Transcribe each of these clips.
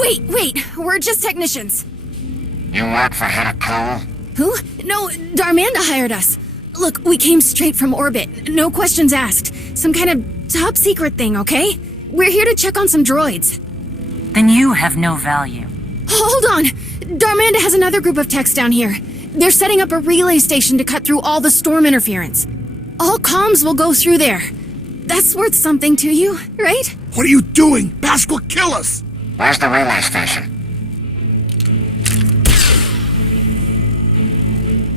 Wait, we're just technicians. You work for Head of Cole? Who? No, Darmanda hired us. Look, we came straight from orbit. No questions asked. Some kind of top secret thing, okay? We're here to check on some droids. Then you have no value. Hold on! Darmanda has another group of techs down here. They're setting up a relay station to cut through all the storm interference. All comms will go through there. That's worth something to you, right? What are you doing? Bask will kill us! Where's the relay station?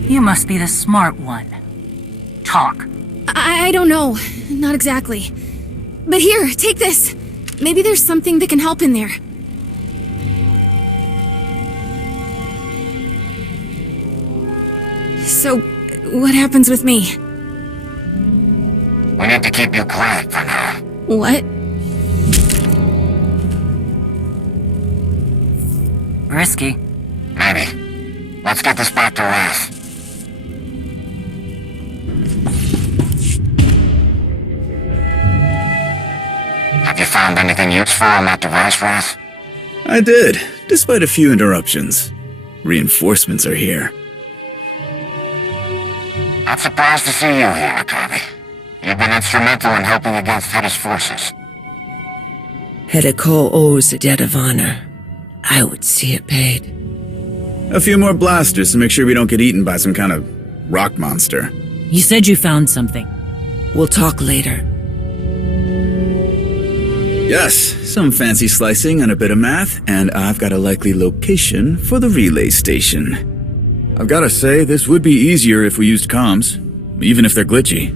You must be the smart one. Talk. I don't know. Not exactly. But here, take this. Maybe there's something that can help in there. So, what happens with me? We need to keep you quiet for now. What? Risky. Maybe. Let's get this back to Wrath. Have you found anything useful on that device, Wrath? I did, despite a few interruptions. Reinforcements are here. I'm surprised to see you here, Akabi. You've been instrumental in helping against Hedda's forces. Hedda Cole owes a debt of honor. I would see it paid. A few more blasters to make sure we don't get eaten by some kind of rock monster. You said you found something. We'll talk later. Yes, some fancy slicing and a bit of math, and I've got a likely location for the relay station. I've gotta say, this would be easier if we used comms, even if they're glitchy.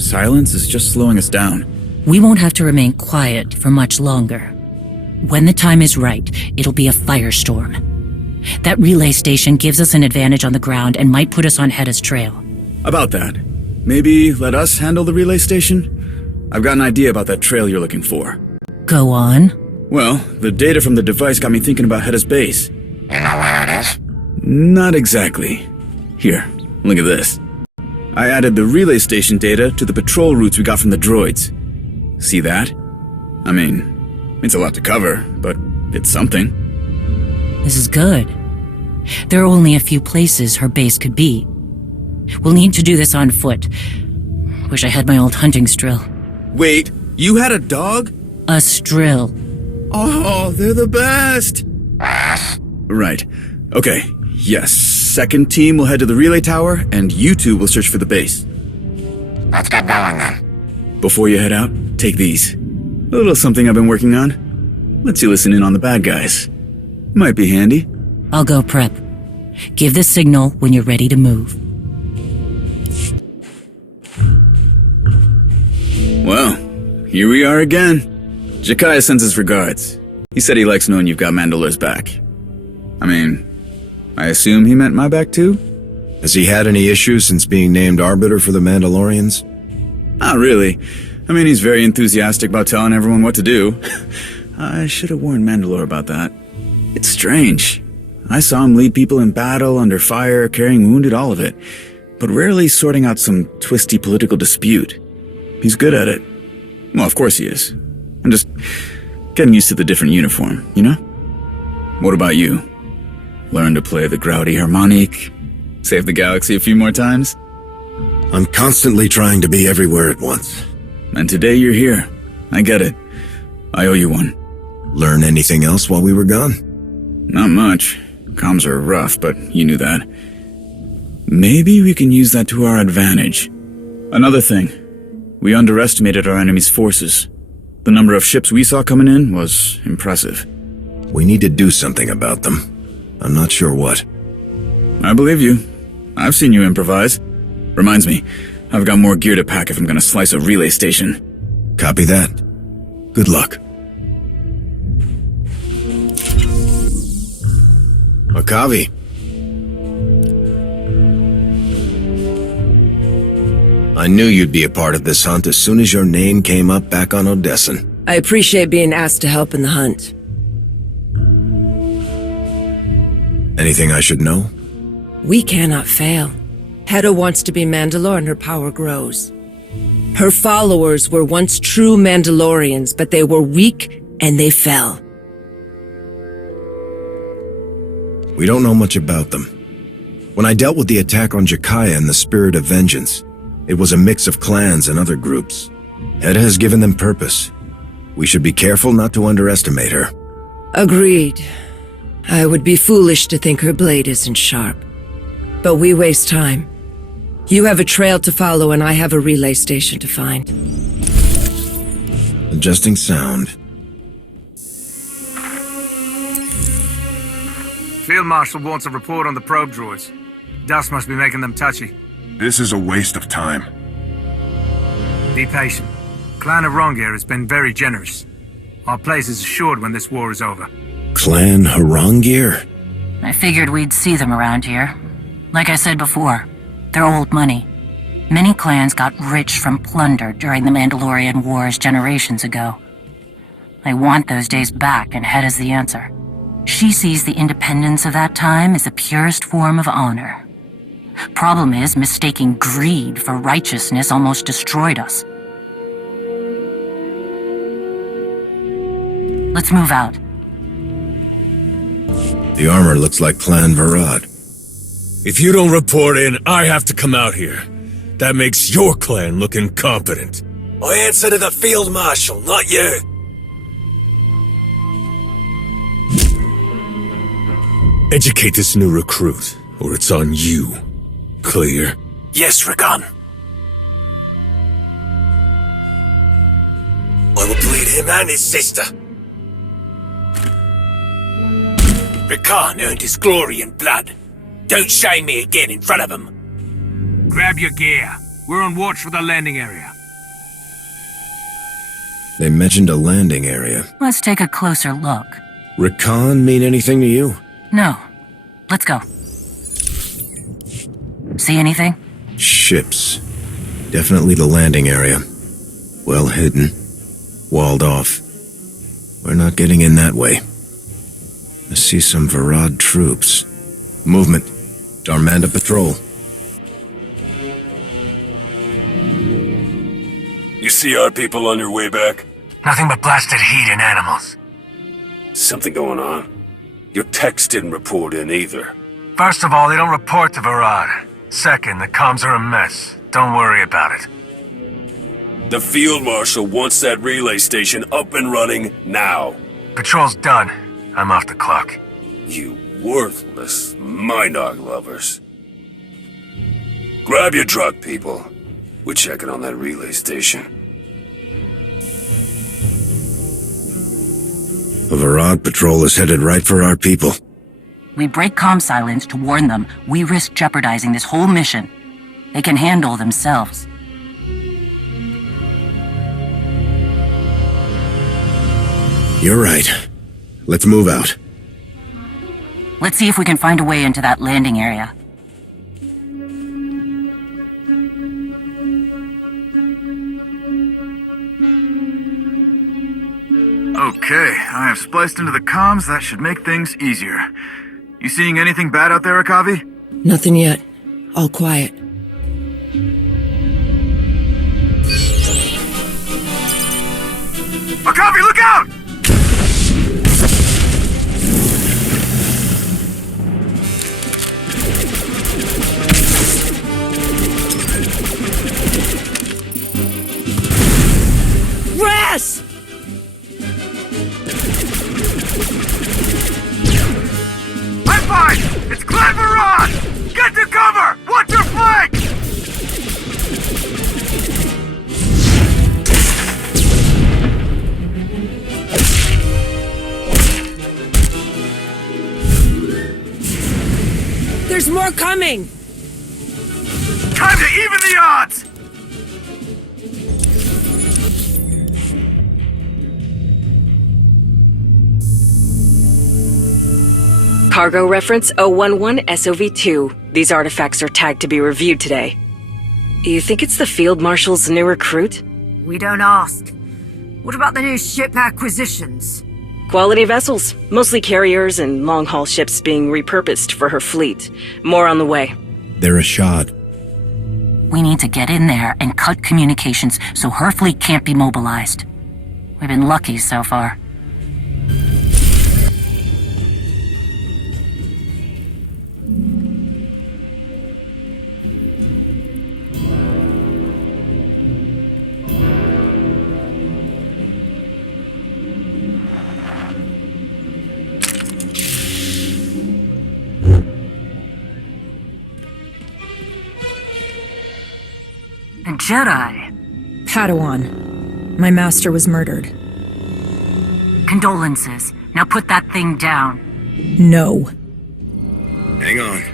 Silence is just slowing us down. We won't have to remain quiet for much longer. When the time is right, it'll be a firestorm. That relay station gives us an advantage on the ground and might put us on Hedda's trail. About that, maybe let us handle the relay station? I've got an idea about that trail you're looking for. Go on. Well, the data from the device got me thinking about Hedda's base. You know where it is? Not exactly. Here, look at this. I added the relay station data to the patrol routes we got from the droids. See that? I mean, it's a lot to cover, but it's something. This is good. There are only a few places her base could be. We'll need to do this on foot. Wish I had my old hunting strill. Wait, you had a dog? A strill. Oh, they're the best! Right. Okay, yes. Second team will head to the relay tower, and you two will search for the base. Let's get going then. Before you head out, take these. A little something I've been working on. Lets you listen in on the bad guys. Might be handy. I'll go prep. Give the signal when you're ready to move. Well, here we are again. Jakaya sends his regards. He said he likes knowing you've got Mandalor's back. I mean, I assume he meant my back too? Has he had any issues since being named Arbiter for the Mandalorians? Not really. I mean, he's very enthusiastic about telling everyone what to do. I should have warned Mandalore about that. It's strange. I saw him lead people in battle, under fire, carrying wounded, all of it. But rarely sorting out some twisty political dispute. He's good at it. Well, of course he is. I'm just getting used to the different uniform, you know? What about you? Learn to play the Growdy harmonic? Save the galaxy a few more times? I'm constantly trying to be everywhere at once. And today you're here. I get it. I owe you one. Learn anything else while we were gone? Not much. Comms are rough, but you knew that. Maybe we can use that to our advantage. Another thing. We underestimated our enemy's forces. The number of ships we saw coming in was impressive. We need to do something about them. I'm not sure what. I believe you. I've seen you improvise. Reminds me, I've got more gear to pack if I'm gonna slice a relay station. Copy that. Good luck. Akavi. I knew you'd be a part of this hunt as soon as your name came up back on Odessan. I appreciate being asked to help in the hunt. Anything I should know? We cannot fail. Hedda wants to be Mandalore and her power grows. Her followers were once true Mandalorians, but they were weak and they fell. We don't know much about them. When I dealt with the attack on Jakaya and the Spirit of Vengeance, it was a mix of clans and other groups. Hedda has given them purpose. We should be careful not to underestimate her. Agreed. I would be foolish to think her blade isn't sharp. But we waste time. You have a trail to follow and I have a relay station to find. Adjusting sound. Field Marshal wants a report on the probe droids. Dust must be making them touchy. This is a waste of time. Be patient. Clan of Rongir has been very generous. Our place is assured when this war is over. Clan Harongir? I figured we'd see them around here. Like I said before, they're old money. Many clans got rich from plunder during the Mandalorian Wars generations ago. I want those days back, and Hedda's the answer. She sees the independence of that time as the purest form of honor. Problem is, mistaking greed for righteousness almost destroyed us. Let's move out. The armor looks like Clan Varad. If you don't report in, I have to come out here. That makes your clan look incompetent. I answer to the Field Marshal, not you. Educate this new recruit, or it's on you. Clear? Yes, Rakan. I will bleed him and his sister. Rakan earned his glory in blood. Don't shame me again in front of him. Grab your gear. We're on watch for the landing area. They mentioned a landing area. Let's take a closer look. Rakan mean anything to you? No. Let's go. See anything? Ships. Definitely the landing area. Well hidden. Walled off. We're not getting in that way. I see some Varad troops. Movement. Darmanda patrol. You see our people on your way back? Nothing but blasted heat and animals. Something going on? Your techs didn't report in either. First of all, they don't report to Varad. Second, the comms are a mess. Don't worry about it. The Field Marshal wants that relay station up and running now. Patrol's done. I'm off the clock. You worthless Minarch lovers. Grab your truck, people. We're checking on that relay station. A Varad patrol is headed right for our people. We break comm silence to warn them. We risk jeopardizing this whole mission. They can handle themselves. You're right. Let's move out. Let's see if we can find a way into that landing area. Okay, I have spliced into the comms. That should make things easier. You seeing anything bad out there, Akavi? Nothing yet. All quiet. Akavi, look out! Ras! I'm fine! It's Clan Varad! Get to cover! Watch your flank! There's more coming! Time to even the odds! Cargo reference 011 SOV2. These artifacts are tagged to be reviewed today. You think it's the Field Marshal's new recruit? We don't ask. What about the new ship acquisitions? Quality vessels, mostly carriers and long-haul ships being repurposed for her fleet. More on the way. They're a shot. We need to get in there and cut communications so her fleet can't be mobilized. We've been lucky so far. Jedi. Padawan. My master was murdered. Condolences. Now put that thing down. No. Hang on.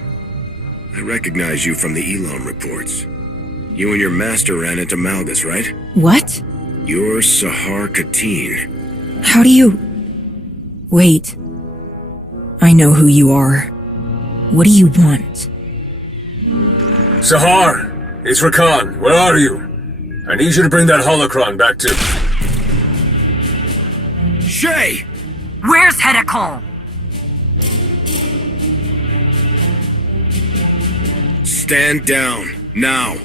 I recognize you from the Elam reports. You and your master ran into Malgus, right? What? You're Sahar Kateen. How do you... Wait. I know who you are. What do you want? Sahar, it's Rakan. Where are you? I need you to bring that holocron back to... Shay! Where's Hedda Cole? Stand down, now.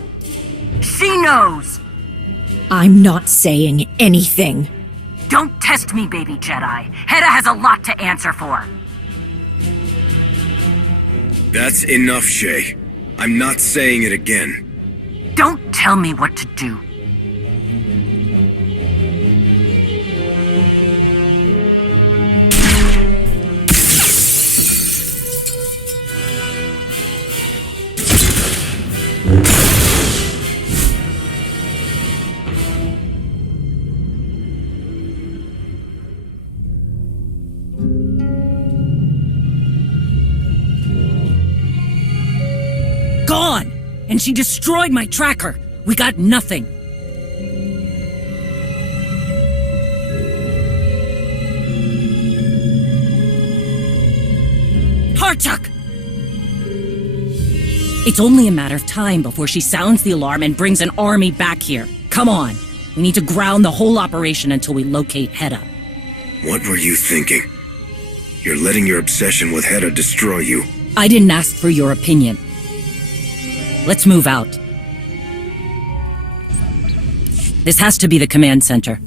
She knows! I'm not saying anything. Don't test me, baby Jedi. Hedda has a lot to answer for. That's enough, Shay. I'm not saying it again. Don't tell me what to do. Gone! And she destroyed my tracker. We got nothing. Harchuk! It's only a matter of time before she sounds the alarm and brings an army back here. Come on. We need to ground the whole operation until we locate Hedda. What were you thinking? You're letting your obsession with Hedda destroy you. I didn't ask for your opinion. Let's move out. This has to be the command center.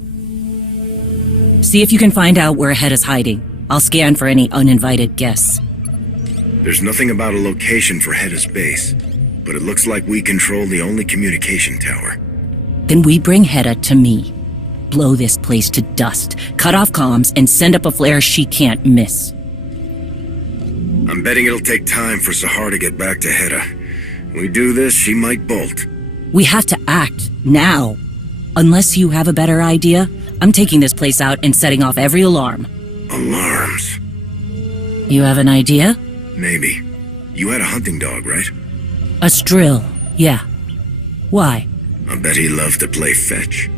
See if you can find out where Hedda's hiding. I'll scan for any uninvited guests. There's nothing about a location for Hedda's base, but it looks like we control the only communication tower. Then we bring Hedda to me. Blow this place to dust, cut off comms, and send up a flare she can't miss. I'm betting it'll take time for Sahar to get back to Hedda. We do this, she might bolt. We have to act, now. Unless you have a better idea, I'm taking this place out and setting off every alarm. Alarms? You have an idea? Maybe. You had a hunting dog, right? A Strill, yeah. Why? I bet he loved to play fetch.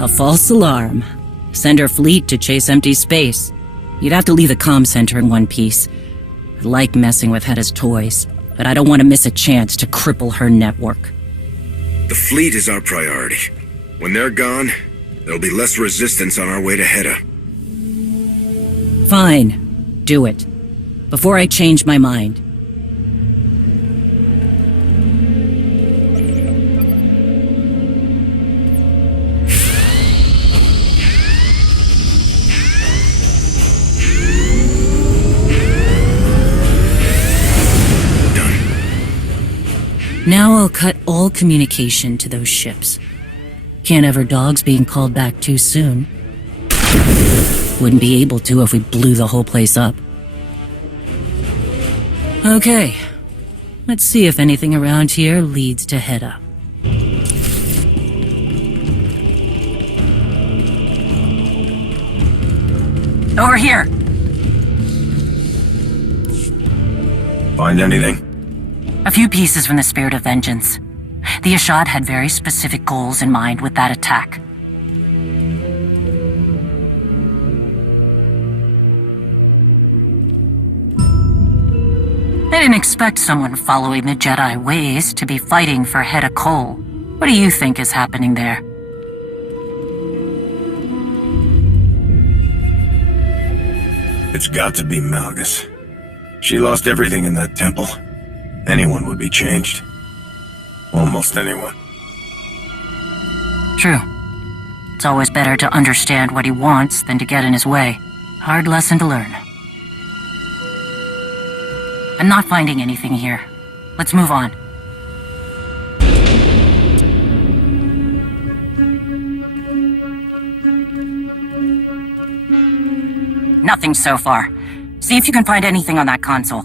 A false alarm. Send her fleet to chase empty space. You'd have to leave the comm center in one piece. I like messing with Hedda's toys, but I don't want to miss a chance to cripple her network. The fleet is our priority. When they're gone, there'll be less resistance on our way to Hedda. Fine. Do it. Before I change my mind. Now I'll cut all communication to those ships. Can't have her dogs being called back too soon. Wouldn't be able to if we blew the whole place up. Okay. Let's see if anything around here leads to Hedda. Over here! Find anything? A few pieces from the Spirit of Vengeance. The Ashad had very specific goals in mind with that attack. I didn't expect someone following the Jedi ways to be fighting for Hedda Cole. What do you think is happening there? It's got to be Malgus. She lost everything in that temple. Anyone would be changed. Almost anyone. True. It's always better to understand what he wants than to get in his way. Hard lesson to learn. I'm not finding anything here. Let's move on. Nothing so far. See if you can find anything on that console.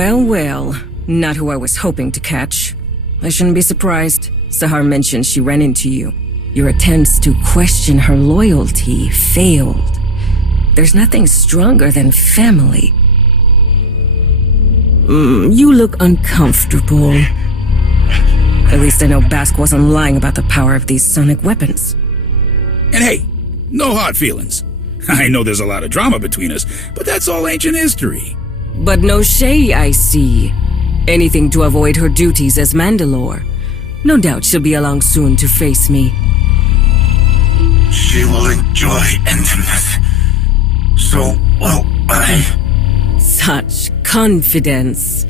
Well, well. Not who I was hoping to catch. I shouldn't be surprised. Sahar mentioned she ran into you. Your attempts to question her loyalty failed. There's nothing stronger than family. You look uncomfortable. At least I know Bask wasn't lying about the power of these sonic weapons. And hey, no hard feelings. I know there's a lot of drama between us, but that's all ancient history. But no Shay, I see. Anything to avoid her duties as Mandalore. No doubt she'll be along soon to face me. She will enjoy intimacy. So will I. Such confidence.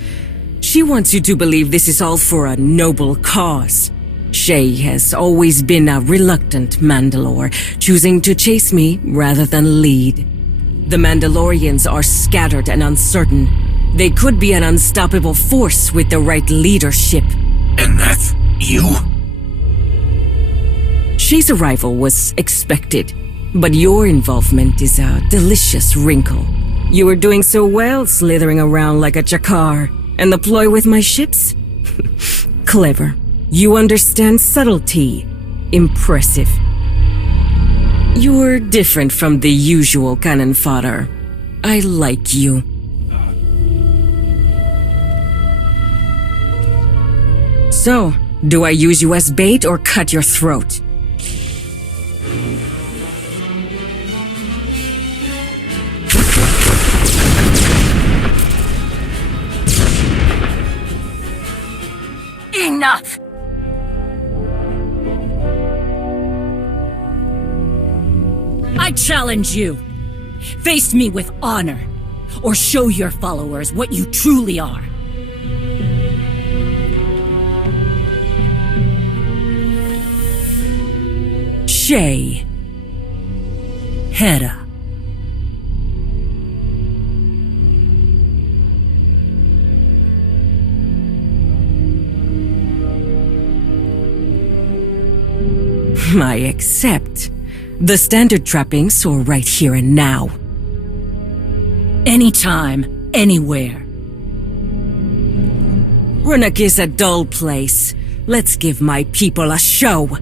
She wants you to believe this is all for a noble cause. Shay has always been a reluctant Mandalore, choosing to chase me rather than lead. The Mandalorians are scattered and uncertain. They could be an unstoppable force with the right leadership. And that's you? Shay's arrival was expected, but your involvement is a delicious wrinkle. You were doing so well slithering around like a Jakar, and the ploy with my ships? Clever. You understand subtlety. Impressive. You're different from the usual cannon fodder. I like you. So, do I use you as bait or cut your throat? Enough! I challenge you. Face me with honor, or show your followers what you truly are. Shay. Hera. I accept. The standard trappings are right here and now. Anytime, anywhere. Ruhnuk is a dull place. Let's give my people a show.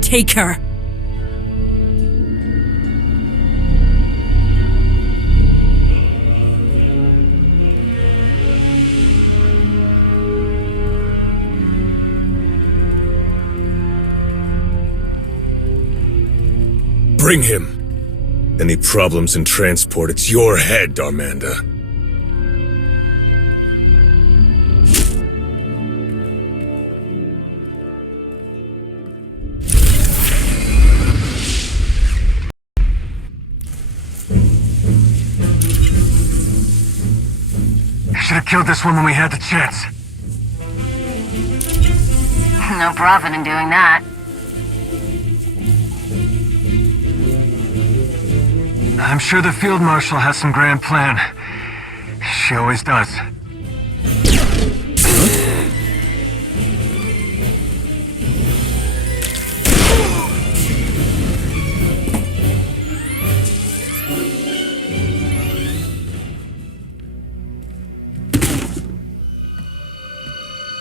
Take her. Bring him. Any problems in transport, it's your head, Darmanda. Should have killed this one when we had the chance. No profit in doing that. I'm sure the Field Marshal has some grand plan. She always does.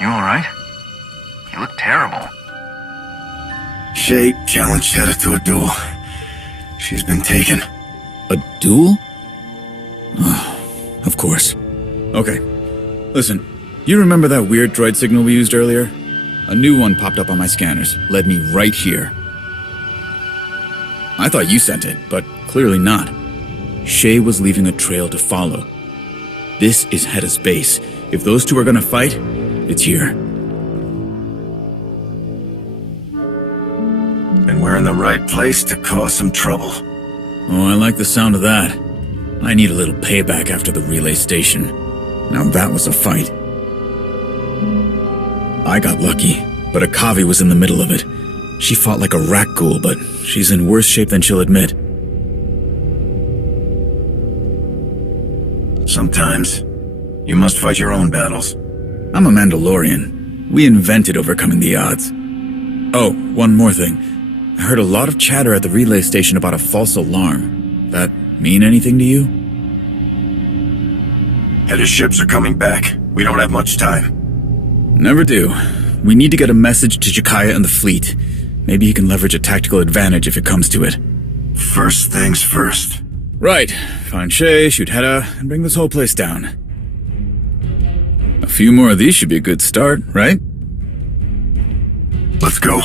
You alright? You look terrible. Shay challenged Hera to a duel. She's been taken. A duel? Oh, of course. Okay. Listen, you remember that weird droid signal we used earlier? A new one popped up on my scanners, led me right here. I thought you sent it, but clearly not. Shay was leaving a trail to follow. This is Hera's base. If those two are gonna fight, it's here. And we're in the right place to cause some trouble. Oh, I like the sound of that. I need a little payback after the relay station. Now that was a fight. I got lucky, but Akavi was in the middle of it. She fought like a rat ghoul, but she's in worse shape than she'll admit. Sometimes, you must fight your own battles. I'm a Mandalorian. We invented overcoming the odds. Oh, one more thing. I heard a lot of chatter at the relay station about a false alarm. That mean anything to you? His ships are coming back. We don't have much time. Never do. We need to get a message to Jakaya and the fleet. Maybe he can leverage a tactical advantage if it comes to it. First things first. Right. Find Shay, shoot Hedda, and bring this whole place down. A few more of these should be a good start, right? Let's go.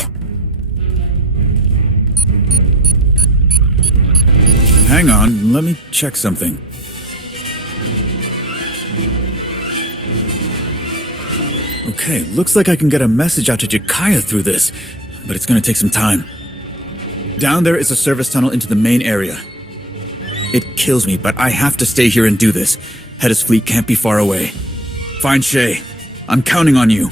Hang on, let me check something. Okay, looks like I can get a message out to Jakaya through this, but it's gonna take some time. Down there is a service tunnel into the main area. It kills me, but I have to stay here and do this. Hedda's fleet can't be far away. Find Shay. I'm counting on you.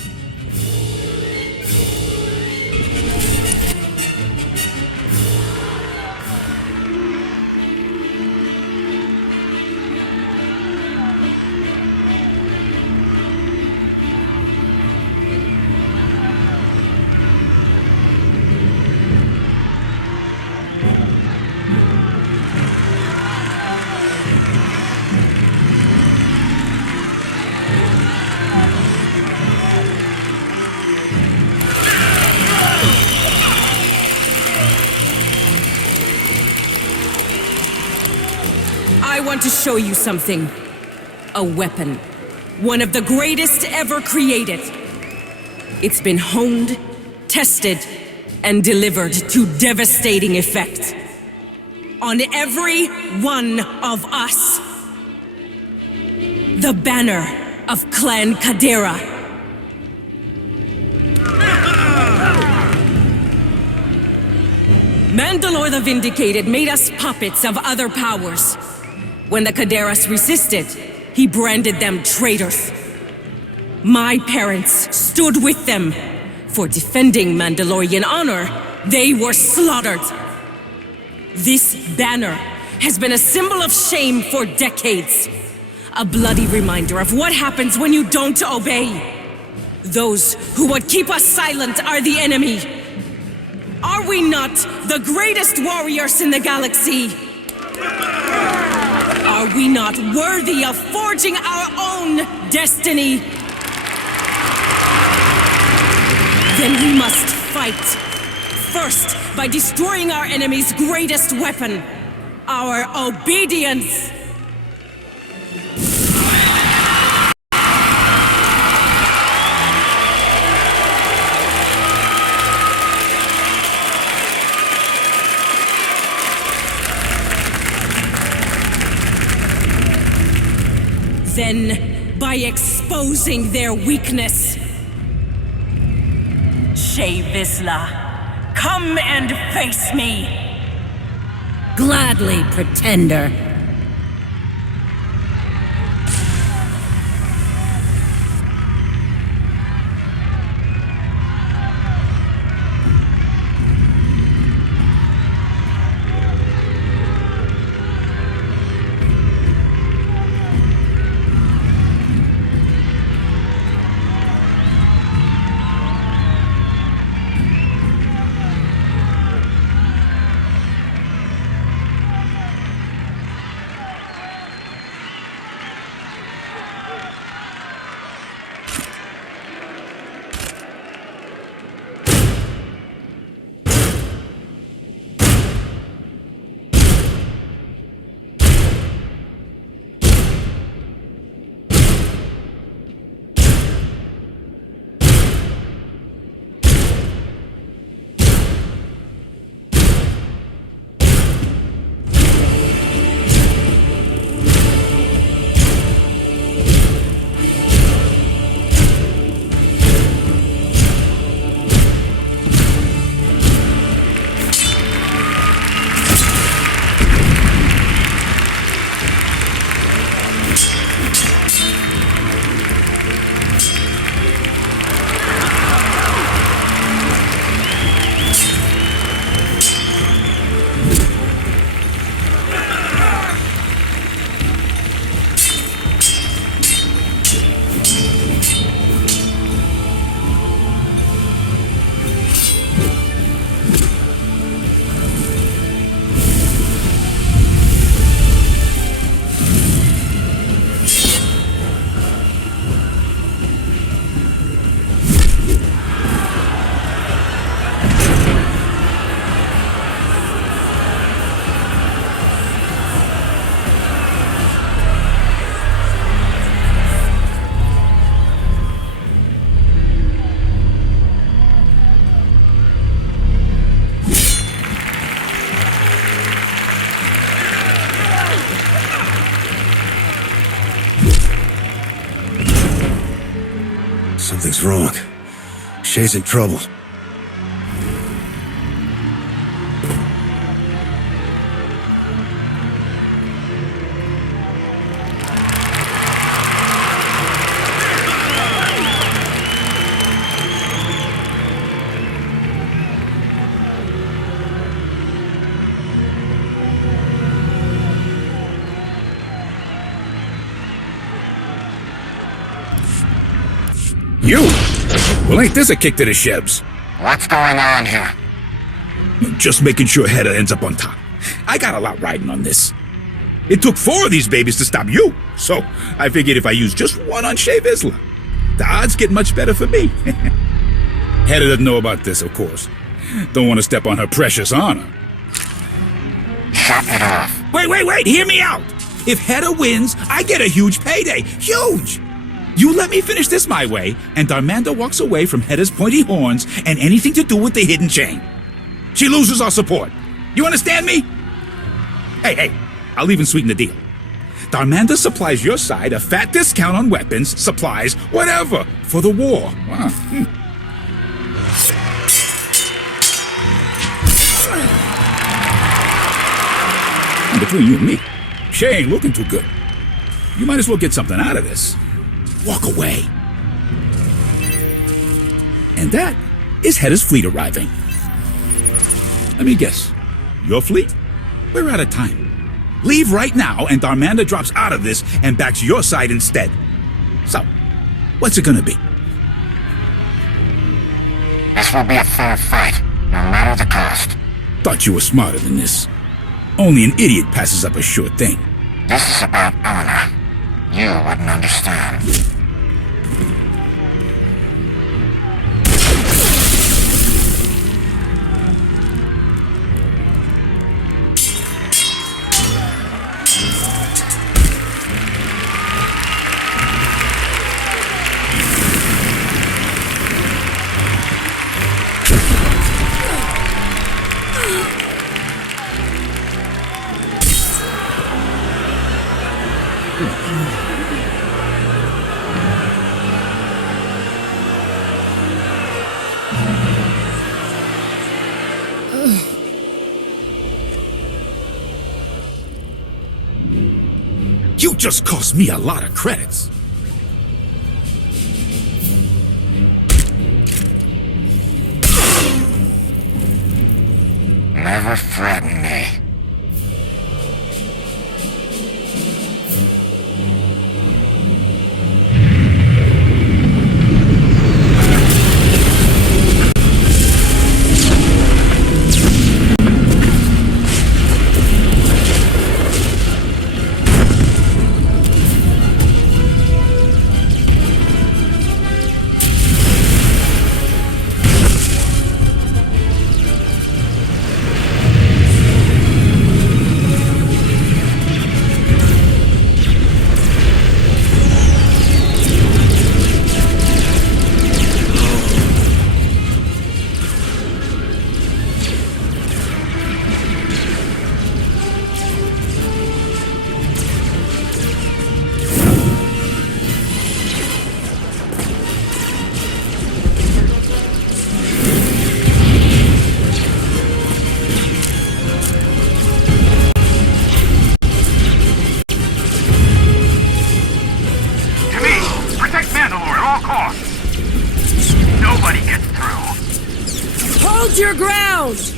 I want to show you something. A weapon. One of the greatest ever created. It's been honed, tested, and delivered to devastating effect. On every one of us. The banner of Clan Kadera. Mandalore the Vindicated made us puppets of other powers. When the Kaderas resisted, he branded them traitors. My parents stood with them. For defending Mandalorian honor, they were slaughtered. This banner has been a symbol of shame for decades. A bloody reminder of what happens when you don't obey. Those who would keep us silent are the enemy. Are we not the greatest warriors in the galaxy? Are we not worthy of forging our own destiny? Then we must fight. First, by destroying our enemy's greatest weapon, our obedience. Then, by exposing their weakness. Shay Vizsla, come and face me! Gladly, Pretender. Something's wrong. Shay's in trouble. You? Well, ain't this a kick to the shebs? What's going on here? Just making sure Hedda ends up on top. I got a lot riding on this. It took 4 of these babies to stop you, so I figured if I use just one on Shay Vizsla, the odds get much better for me. Hedda doesn't know about this, of course. Don't want to step on her precious honor. Shut it off. Wait, hear me out! If Hedda wins, I get a huge payday. Huge! You let me finish this my way, and Darmanda walks away from Hedda's pointy horns and anything to do with the hidden chain. She loses our support. You understand me? Hey, I'll even sweeten the deal. Darmanda supplies your side a fat discount on weapons, supplies, whatever, for the war. And between you and me, Shay ain't looking too good. You might as well get something out of this. Walk away. And that is Hedda's fleet arriving. Let me guess. Your fleet? We're out of time. Leave right now, and Darmanda drops out of this and backs your side instead. So, what's it gonna be? This will be a fair fight, no matter the cost. Thought you were smarter than this. Only an idiot passes up a sure thing. This is about honor. You wouldn't understand. You just cost me a lot of credits. Never threaten me. Hold your ground!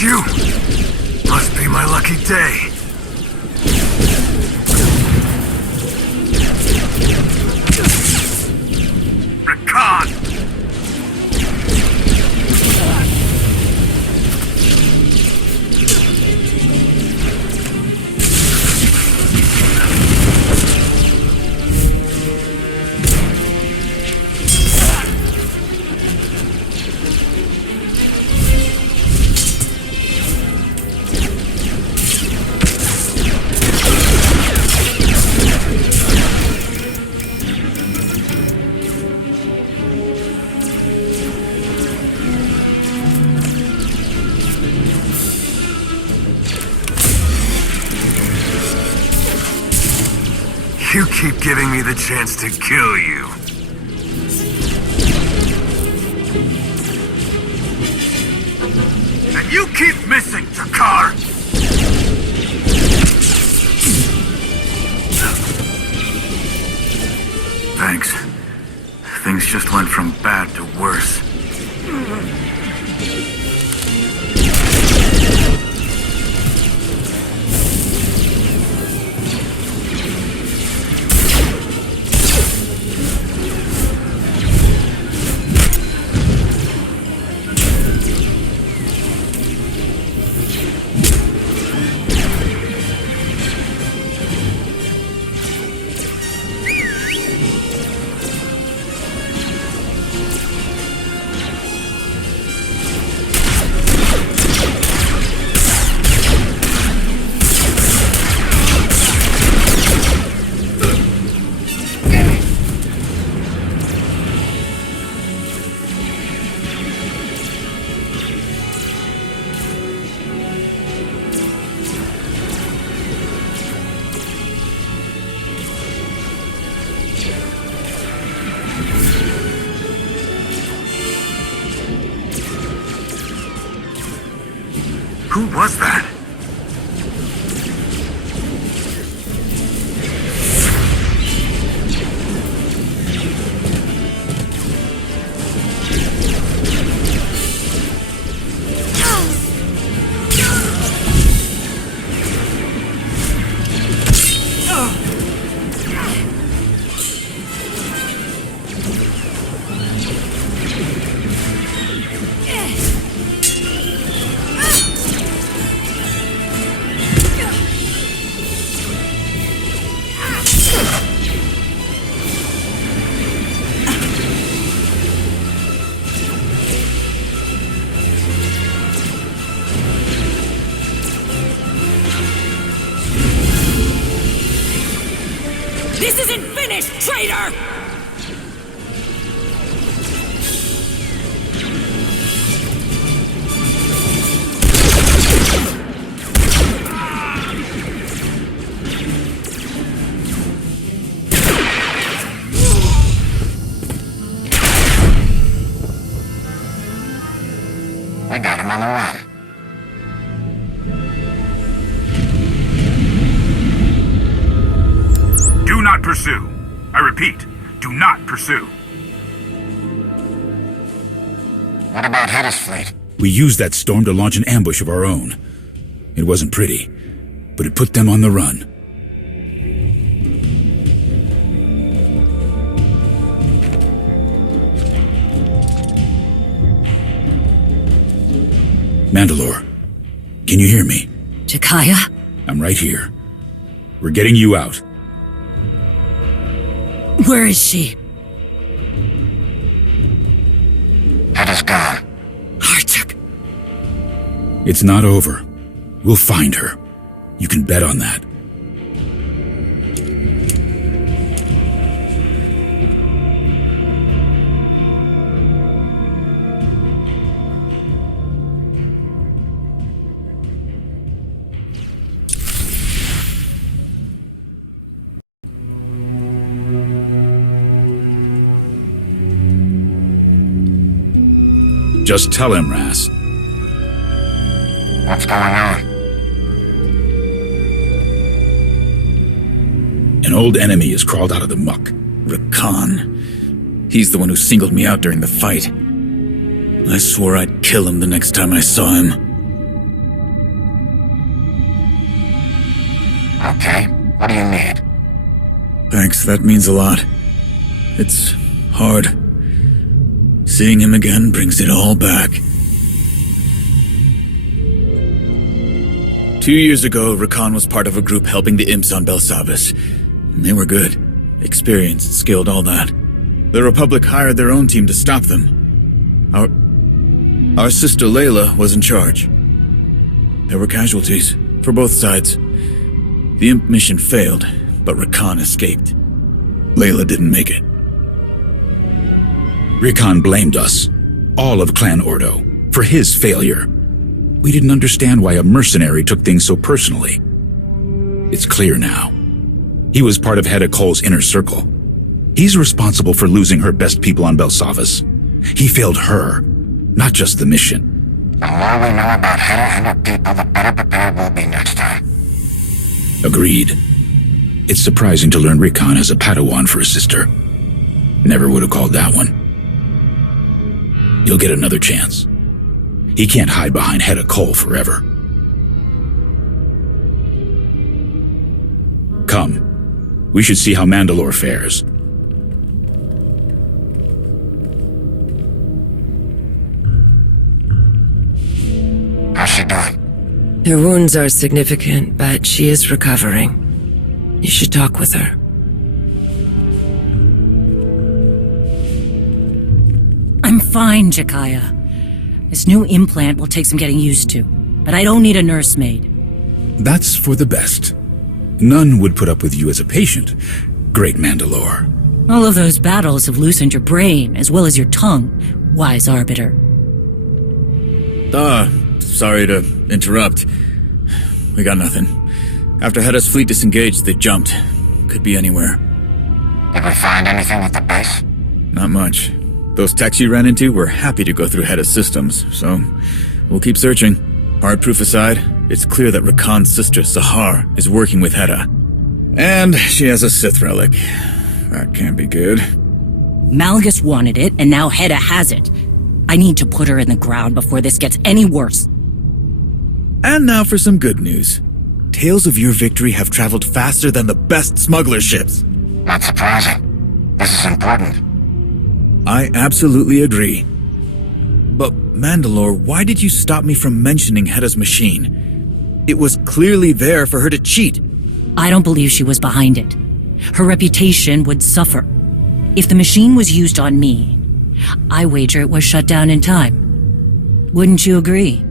It's you! Must be my lucky day. Recon! You keep giving me the chance to kill you. And you keep missing, Takar! Thanks. Things just went from bad to worse. Who was that? This isn't finished, traitor! We got him on the run. Do not pursue. I repeat, do not pursue. What about Hedda's fleet? We used that storm to launch an ambush of our own. It wasn't pretty, but it put them on the run. Mandalore, can you hear me? Jakaya? I'm right here. We're getting you out. Where is she? Hedda's gone. Artuk. It's not over. We'll find her. You can bet on that. Just tell him, Ras. What's going on? An old enemy has crawled out of the muck. Rakan. He's the one who singled me out during the fight. I swore I'd kill him the next time I saw him. Okay, what do you need? Thanks, that means a lot. It's hard. Seeing him again brings it all back. 2 years ago, Rakan was part of a group helping the imps on Belsavis. And they were good. Experienced, skilled, all that. The Republic hired their own team to stop them. Our sister Layla was in charge. There were casualties, for both sides. The imp mission failed, but Rakan escaped. Layla didn't make it. Rakan blamed us, all of Clan Ordo, for his failure. We didn't understand why a mercenary took things so personally. It's clear now. He was part of Hedda Cole's inner circle. He's responsible for losing her best people on Belsavis. He failed her, not just the mission. The more we know about Hedda and her people, the better prepared we'll be next time. Agreed. It's surprising to learn Rakan has a Padawan for a sister. Never would have called that one. He'll get another chance. He can't hide behind Hedda Cole forever. Come. We should see how Mandalore fares. How's she doing? Her wounds are significant, but she is recovering. You should talk with her. I'm fine, Jakaya. This new implant will take some getting used to, but I don't need a nursemaid. That's for the best. None would put up with you as a patient, great Mandalore. All of those battles have loosened your brain, as well as your tongue, wise arbiter. Sorry to interrupt. We got nothing. After Hedda's fleet disengaged, they jumped. Could be anywhere. Did we find anything at the base? Not much. Those techs you ran into were happy to go through Hedda's systems, so we'll keep searching. Hard proof aside, it's clear that Rakan's sister, Sahar, is working with Hedda. And she has a Sith relic. That can't be good. Malgus wanted it, and now Hedda has it. I need to put her in the ground before this gets any worse. And now for some good news. Tales of your victory have traveled faster than the best smuggler ships. Not surprising. This is important. I absolutely agree. But, Mandalore, why did you stop me from mentioning Hedda's machine? It was clearly there for her to cheat. I don't believe she was behind it. Her reputation would suffer. If the machine was used on me, I wager it was shut down in time. Wouldn't you agree?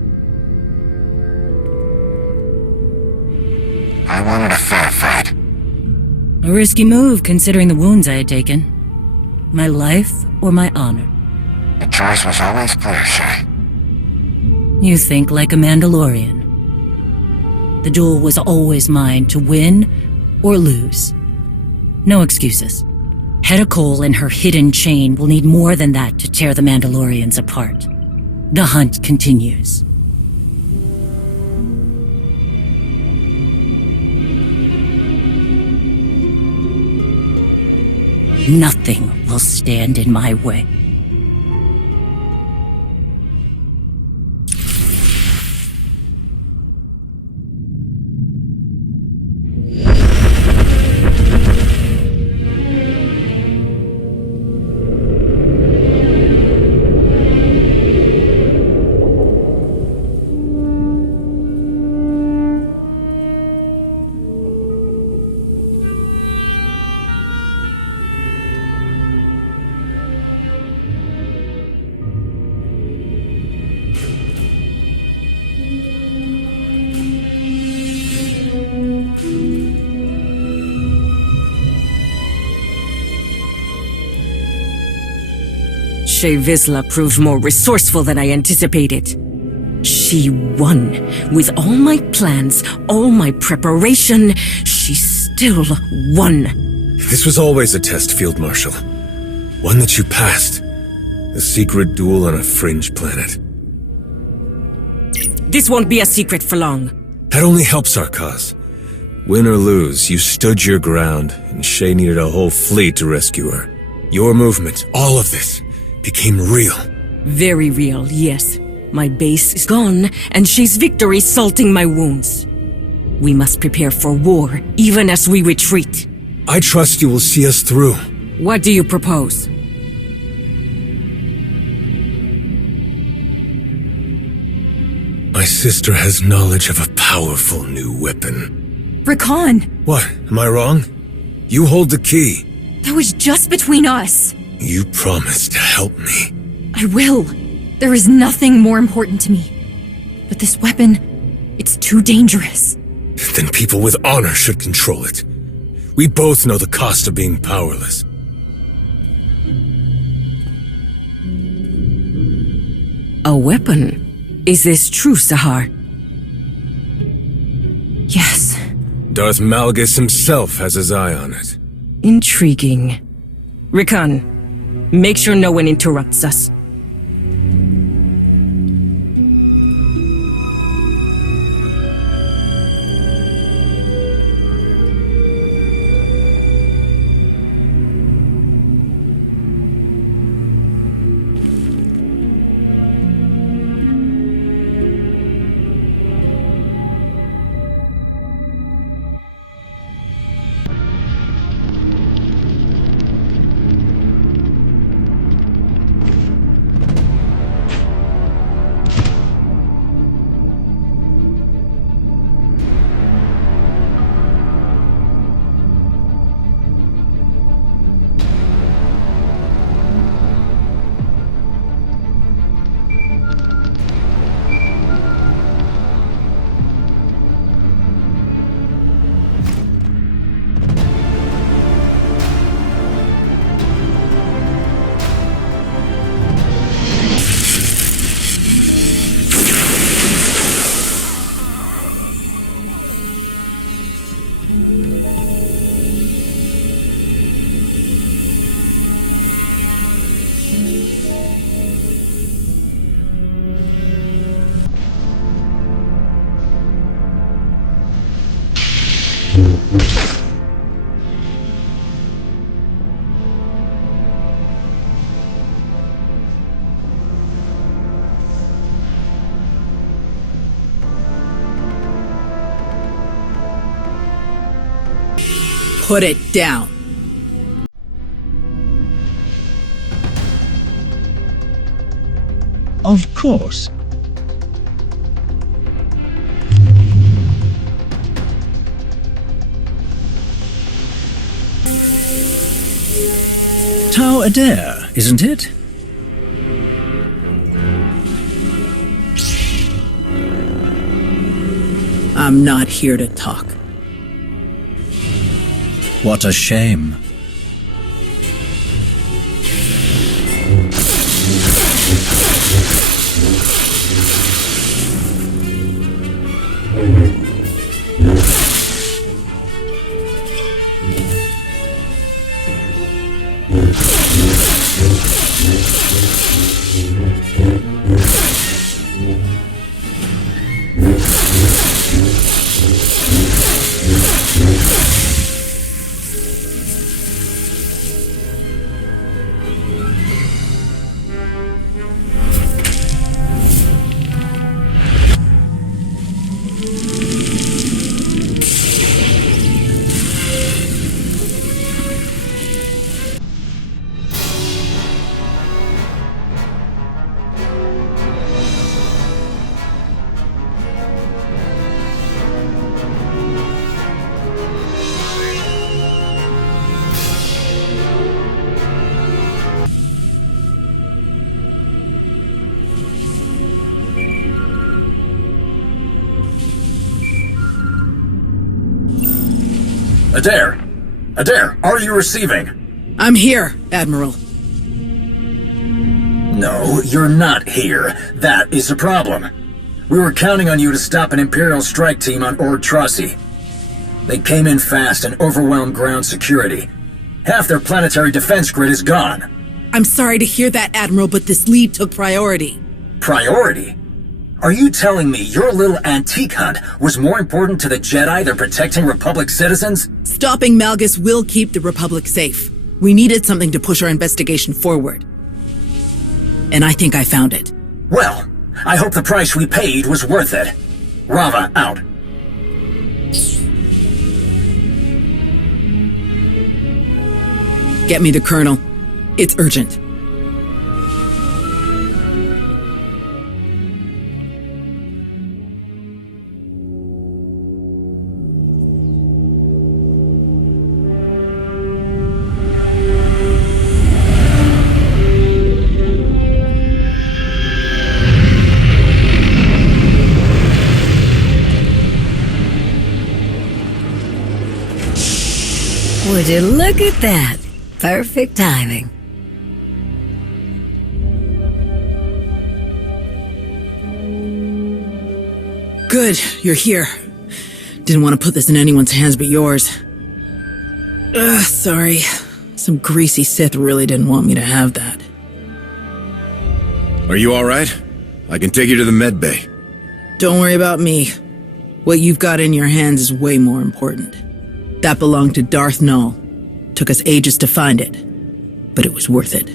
I wanted a fair fight. A risky move, considering the wounds I had taken. My life or my honor? The choice was always clear, Shay. You think like a Mandalorian. The duel was always mine to win or lose. No excuses. Hedda Cole and her hidden chain will need more than that to tear the Mandalorians apart. The hunt continues. Nothing will stand in my way. Shay Vizsla proved more resourceful than I anticipated. She won. With all my plans, all my preparation, she still won. This was always a test, Field Marshal. One that you passed. A secret duel on a fringe planet. This won't be a secret for long. That only helps our cause. Win or lose, you stood your ground, and Shay needed a whole fleet to rescue her. Your movement, all of this, became real. Very real, yes. My base is gone, and Shay's victory salting my wounds. We must prepare for war, even as we retreat. I trust you will see us through. What do you propose? My sister has knowledge of a powerful new weapon. Rakan, What? Am I wrong? You hold the key. that was just between us. You promised to help me. I will. There is nothing more important to me. But this weapon, it's too dangerous. Then people with honor should control it. We both know the cost of being powerless. A weapon? Is this true, Sahar? Yes. Darth Malgus himself has his eye on it. Intriguing. Rakan, make sure no one interrupts us. Put it down. Of course. Tau Adair, isn't it? I'm not here to talk. What a shame. Adair! Adair, are you receiving? I'm here, Admiral. No, you're not here. That is the problem. We were counting on you to stop an Imperial strike team on Ord Trossi. They came in fast and overwhelmed ground security. Half their planetary defense grid is gone. I'm sorry to hear that, Admiral, but this lead took priority. Priority? Are you telling me your little antique hunt was more important to the Jedi than protecting Republic citizens? Stopping Malgus will keep the Republic safe. We needed something to push our investigation forward. And I think I found it. Well, I hope the price we paid was worth it. Rava out. Get me the Colonel. It's urgent. Would you look at that? Perfect timing. Good, you're here. Didn't want to put this in anyone's hands but yours. Sorry. Some greasy Sith really didn't want me to have that. Are you alright? I can take you to the med bay. Don't worry about me. What you've got in your hands is way more important. That belonged to Darth Null. Took us ages to find it, but it was worth it.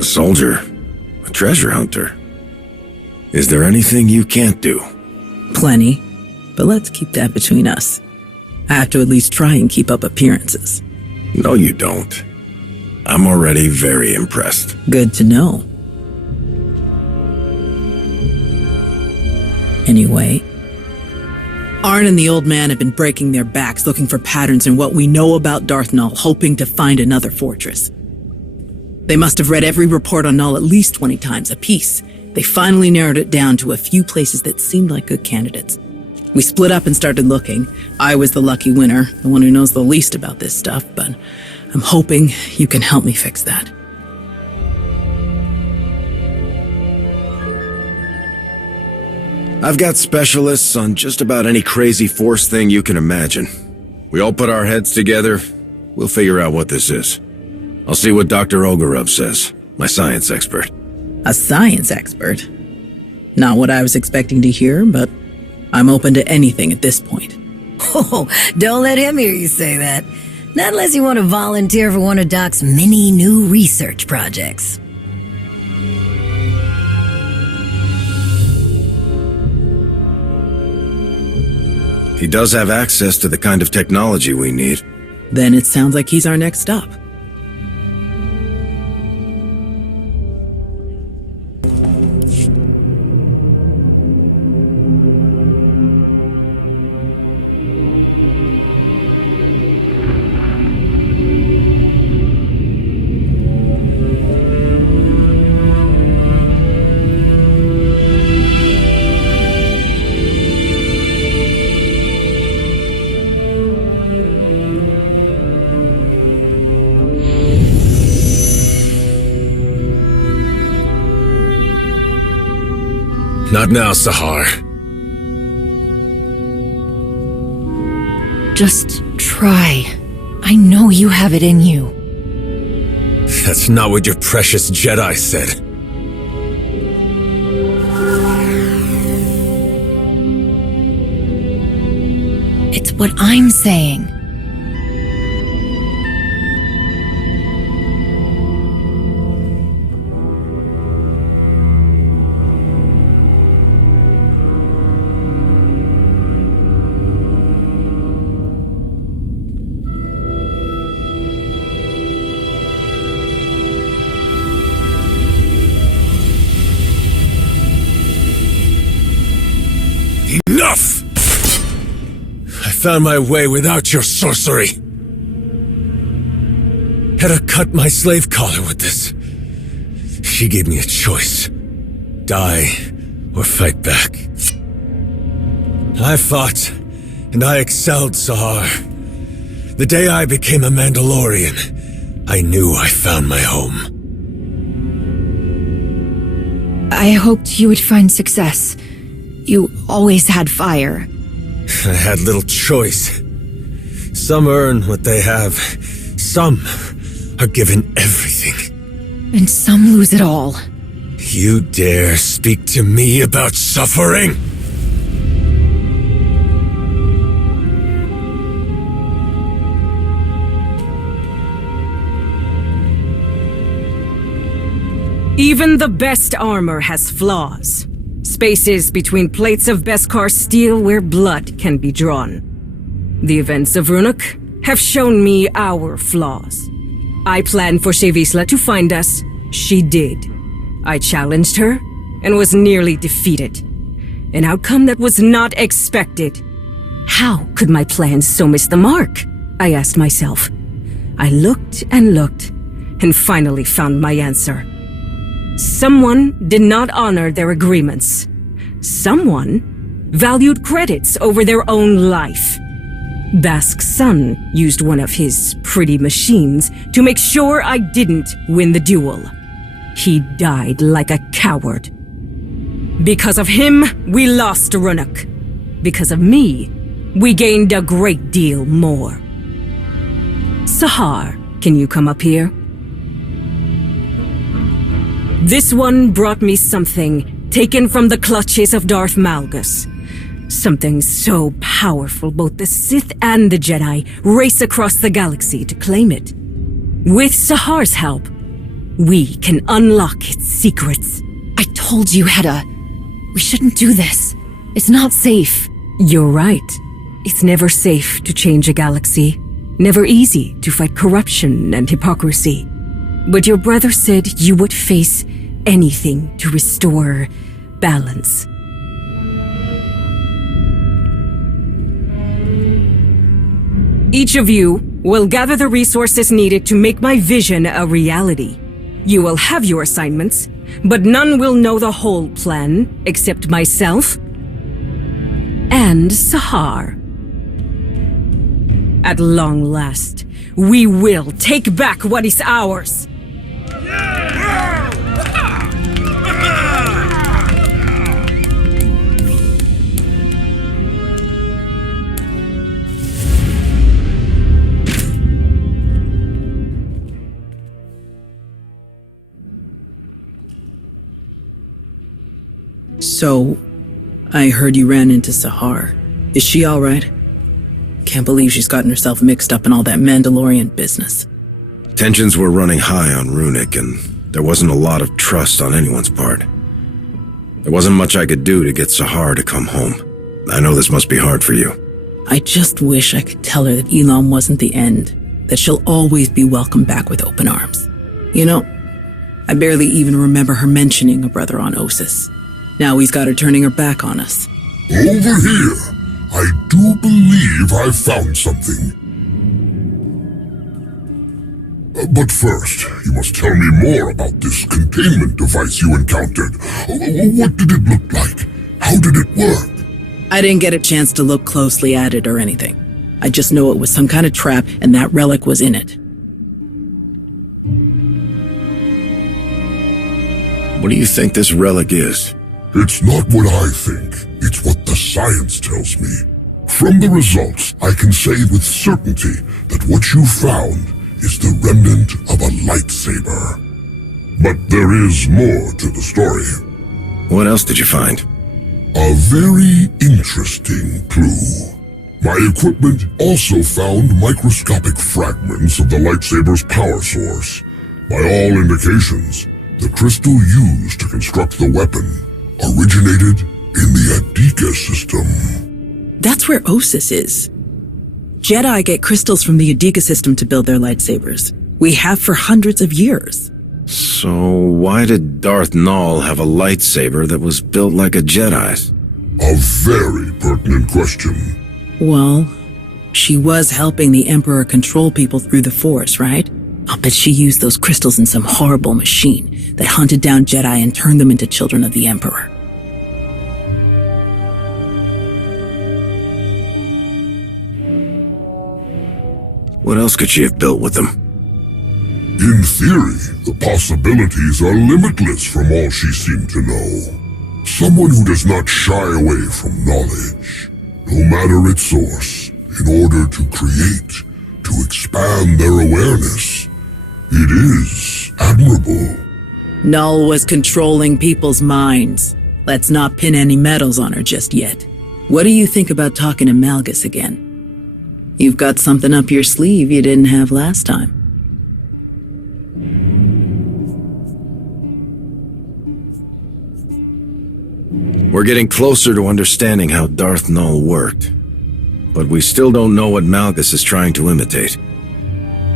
A soldier. A treasure hunter. Is there anything you can't do? Plenty, but let's keep that between us. I have to at least try and keep up appearances. No, you don't. I'm already very impressed. Good to know. Anyway, Arn and the old man have been breaking their backs looking for patterns in what we know about Darth Null, hoping to find another fortress. They must have read every report on Null at least 20 times apiece. They finally narrowed it down to a few places that seemed like good candidates. We split up and started looking. I was the lucky winner, the one who knows the least about this stuff, but I'm hoping you can help me fix that. I've got specialists on just about any crazy force thing you can imagine. We all put our heads together, we'll figure out what this is. I'll see what Dr. Ogorov says, my science expert. A science expert? Not what I was expecting to hear, but I'm open to anything at this point. Oh, don't let him hear you say that. Not unless you want to volunteer for one of Doc's many new research projects. He does have access to the kind of technology we need. Then it sounds like he's our next stop. Not now, Sahar. Just try. I know you have it in you. That's not what your precious Jedi said. It's what I'm saying. Enough! I found my way without your sorcery. Hedda cut my slave collar with this. She gave me a choice. Die or fight back. I fought, and I excelled, Sahar. The day I became a Mandalorian, I knew I found my home. I hoped you would find success. You always had fire. I had little choice. Some earn what they have. Some are given everything. And some lose it all. You dare speak to me about suffering? Even the best armor has flaws. spaces between plates of Beskar steel where blood can be drawn. The events of Ruhnuk have shown me our flaws. I planned for Shevisla to find us. She did. I challenged her and was nearly defeated. An outcome that was not expected. How could my plans so miss the mark? I asked myself. I looked and finally found my answer. Someone did not honor their agreements. Someone valued credits over their own life. Bask's son used one of his pretty machines to make sure I didn't win the duel. He died like a coward. Because of him, we lost Ruhnuk. Because of me, we gained a great deal more. Sahar, can you come up here? This one brought me something taken from the clutches of Darth Malgus. Something so powerful both the Sith and the Jedi race across the galaxy to claim it. With Sahar's help, we can unlock its secrets. I told you, Hedda. We shouldn't do this. It's not safe. You're right. It's never safe to change a galaxy. Never easy to fight corruption and hypocrisy. But your brother said you would face anything to restore balance. Each of you will gather the resources needed to make my vision a reality. You will have your assignments, but none will know the whole plan except myself and Sahar. At long last, we will take back what is ours. So, I heard you ran into Sahar. Is she all right? Can't believe she's gotten herself mixed up in all that Mandalorian business. Tensions were running high on Ruhnuk, and there wasn't a lot of trust on anyone's part. There wasn't much I could do to get Sahar to come home. I know this must be hard for you. I just wish I could tell her that Elam wasn't the end, that she'll always be welcomed back with open arms. You know, I barely even remember her mentioning a brother on Ossus. Now he's got her turning her back on us. Over here! I do believe I've found something. But first, you must tell me more about this containment device you encountered. What did it look like? How did it work? I didn't get a chance to look closely at it or anything. I just know it was some kind of trap and that relic was in it. What do you think this relic is? It's not what I think. It's what the science tells me. From the results, I can say with certainty that what you found is the remnant of a lightsaber. But there is more to the story. What else did you find? A very interesting clue. My equipment also found microscopic fragments of the lightsaber's power source. By all indications, the crystal used to construct the weapon originated in the Adika system. That's where Ossus is. Jedi get crystals from the Adika system to build their lightsabers. We have for hundreds of years. So why did Darth Nall have a lightsaber that was built like a Jedi's? A very pertinent question. Well, she was helping the Emperor control people through the Force, right? I'll bet she used those crystals in some horrible machine that hunted down Jedi and turned them into children of the Emperor. What else could she have built with them? In theory, the possibilities are limitless from all she seemed to know. Someone who does not shy away from knowledge, no matter its source, in order to create, to expand their awareness. It is admirable. Null was controlling people's minds. Let's not pin any medals on her just yet. What do you think about talking to Malgus again? You've got something up your sleeve you didn't have last time. We're getting closer to understanding how Darth Nul worked. But we still don't know what Malgus is trying to imitate.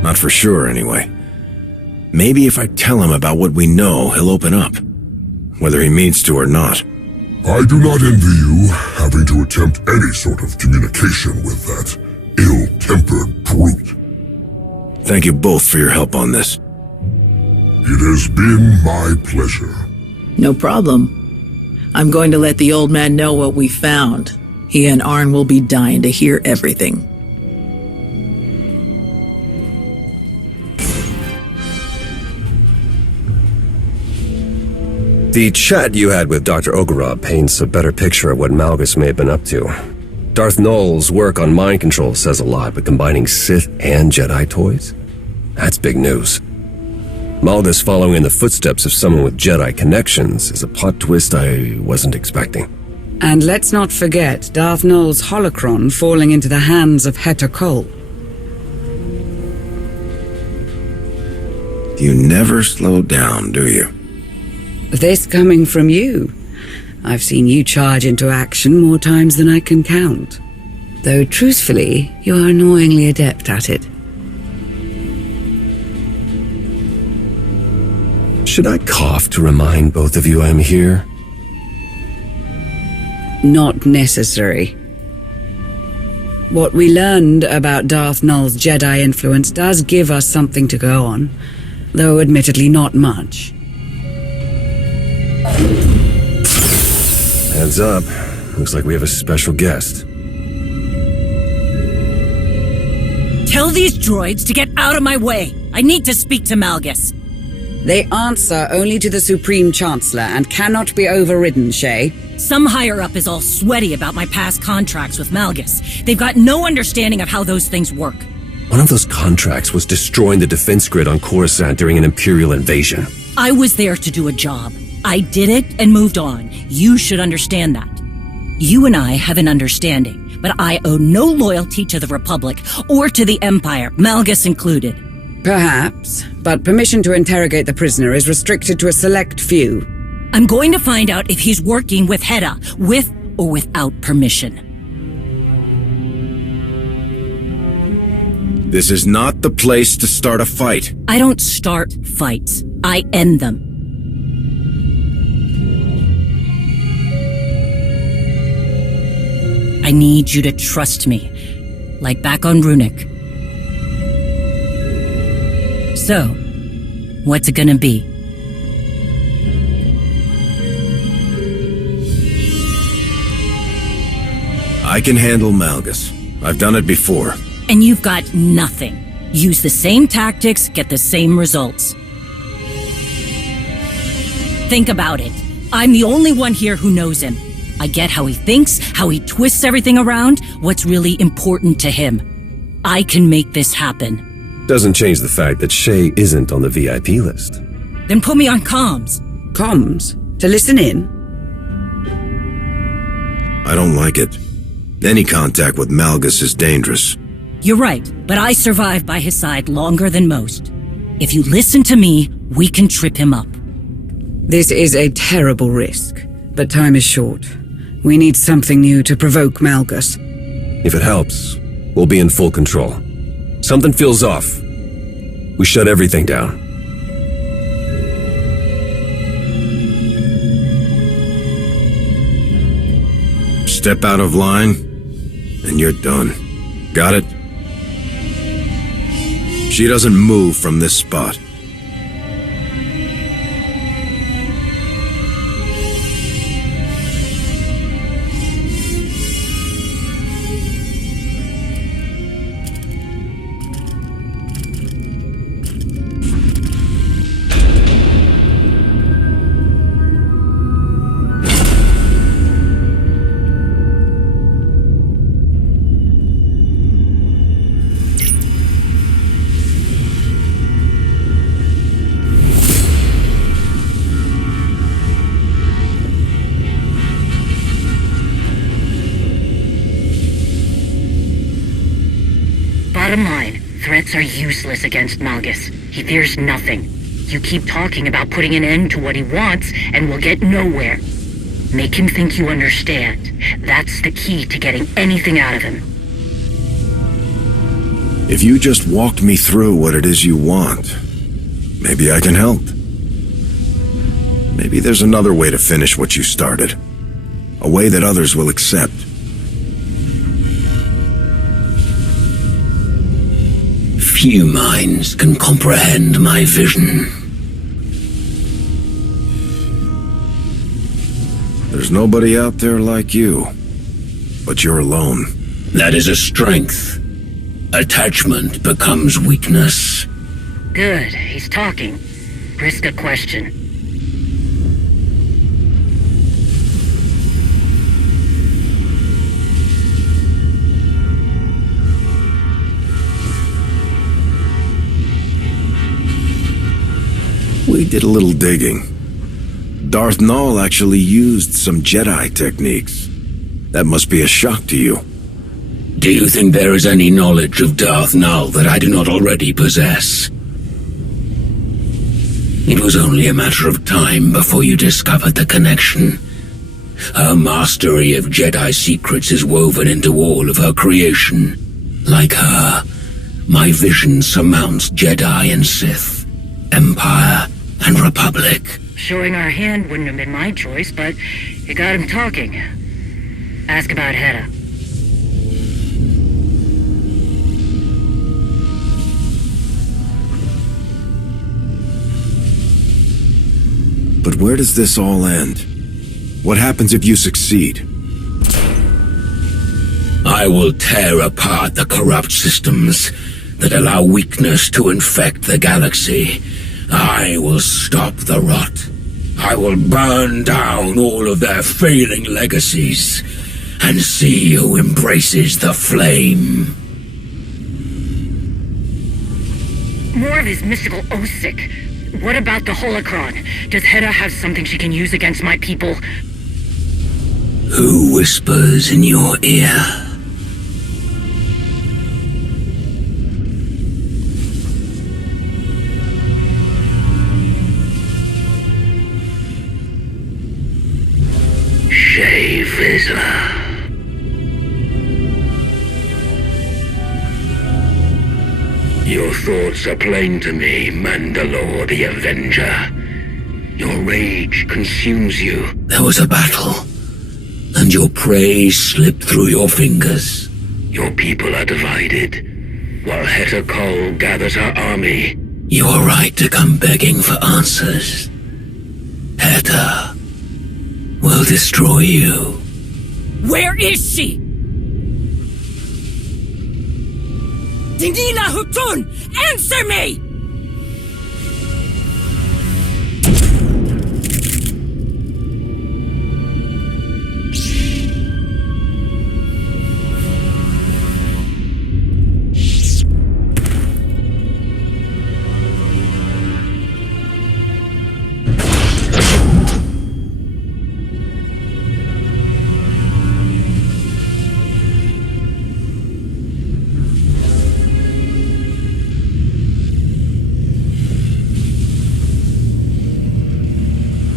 Not for sure, anyway. Maybe if I tell him about what we know, he'll open up. Whether he means to or not. I do not envy you having to attempt any sort of communication with that ill-tempered brute. Thank you both for your help on this. It has been my pleasure. No problem. I'm going to let the old man know what we found. He and Arn will be dying to hear everything. The chat you had with Dr. Ogorov paints a better picture of what Malgus may have been up to. Darth Nul's work on mind control says a lot, but combining Sith and Jedi toys? That's big news. Malgus following in the footsteps of someone with Jedi connections is a plot twist I wasn't expecting. And let's not forget Darth Nul's holocron falling into the hands of Heta Kol. You never slow down, do you? This coming from you. I've seen you charge into action more times than I can count. Though truthfully, you are annoyingly adept at it. Should I cough to remind both of you I'm here? Not necessary. What we learned about Darth Nul's Jedi influence does give us something to go on, though admittedly not much. Heads up. Looks like we have a special guest. Tell these droids to get out of my way. I need to speak to Malgus. They answer only to the Supreme Chancellor and cannot be overridden, Shay. Some higher-up is all sweaty about my past contracts with Malgus. They've got no understanding of how those things work. One of those contracts was destroying the defense grid on Coruscant during an Imperial invasion. I was there to do a job. I did it and moved on. You should understand that. You and I have an understanding, but I owe no loyalty to the Republic or to the Empire, Malgus included. Perhaps, but permission to interrogate the prisoner is restricted to a select few. I'm going to find out if he's working with Heta, with or without permission. This is not the place to start a fight. I don't start fights. I end them. I need you to trust me, like back on Ruhnuk. So, what's it gonna be? I can handle Malgus. I've done it before. And you've got nothing. Use the same tactics, get the same results. Think about it. I'm the only one here who knows him. I get how he thinks, how he twists everything around, what's really important to him. I can make this happen. Doesn't change the fact that Shay isn't on the VIP list. Then put me on comms. Comms? To listen in? I don't like it. Any contact with Malgus is dangerous. You're right, but I survived by his side longer than most. If you listen to me, we can trip him up. This is a terrible risk, but time is short. We need something new to provoke Malgus. If it helps, we'll be in full control. Something feels off. We shut everything down. Step out of line, and you're done. Got it? She doesn't move from this spot. Bottom line, threats are useless against Malgus. He fears nothing. You keep talking about putting an end to what he wants, and we'll get nowhere. Make him think you understand. That's the key to getting anything out of him. If you just walked me through what it is you want, maybe I can help. Maybe there's another way to finish what you started. A way that others will accept. Few minds can comprehend my vision. There's nobody out there like you. But you're alone. That is a strength. Attachment becomes weakness. Good, he's talking. Risk a question. We did a little digging. Darth Nul actually used some Jedi techniques. That must be a shock to you. Do you think there is any knowledge of Darth Nul that I do not already possess? It was only a matter of time before you discovered the connection. Her mastery of Jedi secrets is woven into all of her creation. Like her, my vision surmounts Jedi and Sith, Empire and Republic. Showing our hand wouldn't have been my choice, but it got him talking. Ask about Hedda. But where does this all end? What happens if you succeed? I will tear apart the corrupt systems that allow weakness to infect the galaxy. I will stop the rot. I will burn down all of their failing legacies and see who embraces the flame. More of his mystical Osic. What about the holocron? Does Hedda have something she can use against my people? Who whispers in your ear? Shave Vizsla. Your thoughts are plain to me, Mandalore the Avenger. Your rage consumes you. There was a battle, and your prey slipped through your fingers. Your people are divided, while Heta Kol gathers her army. You are right to come begging for answers. Heta will destroy you. Where is she? Dinila Hutun! Answer me!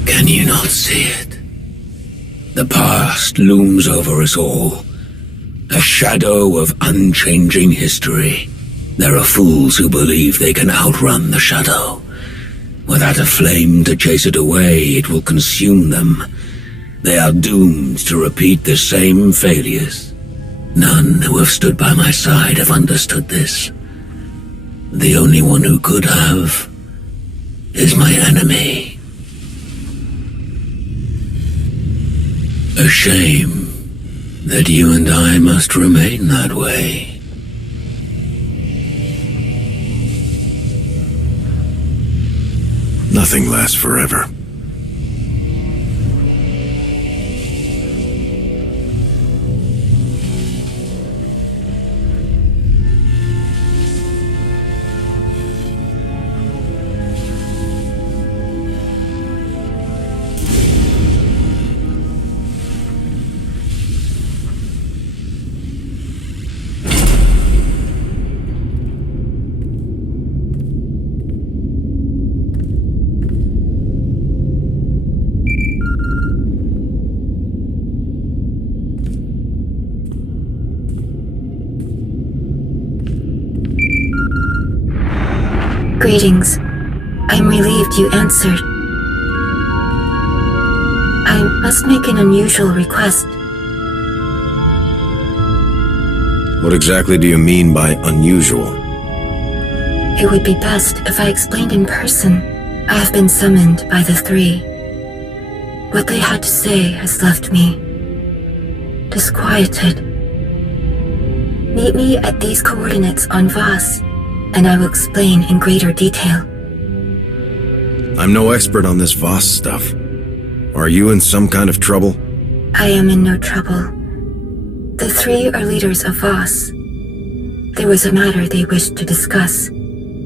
Can you not see it? The past looms over us all, a shadow of unchanging history. There are fools who believe they can outrun the shadow. Without a flame to chase it away, it will consume them. They are doomed to repeat the same failures. None who have stood by my side have understood this. The only one who could have is my enemy. A shame that you and I must remain that way. Nothing lasts forever. Greetings. I'm relieved you answered. I must make an unusual request. What exactly do you mean by unusual? It would be best if I explained in person. I have been summoned by the three. What they had to say has left me disquieted. Meet me at these coordinates on Voss, and I will explain in greater detail. I'm no expert on this Voss stuff. Are you in some kind of trouble? I am in no trouble. The three are leaders of Voss. There was a matter they wished to discuss.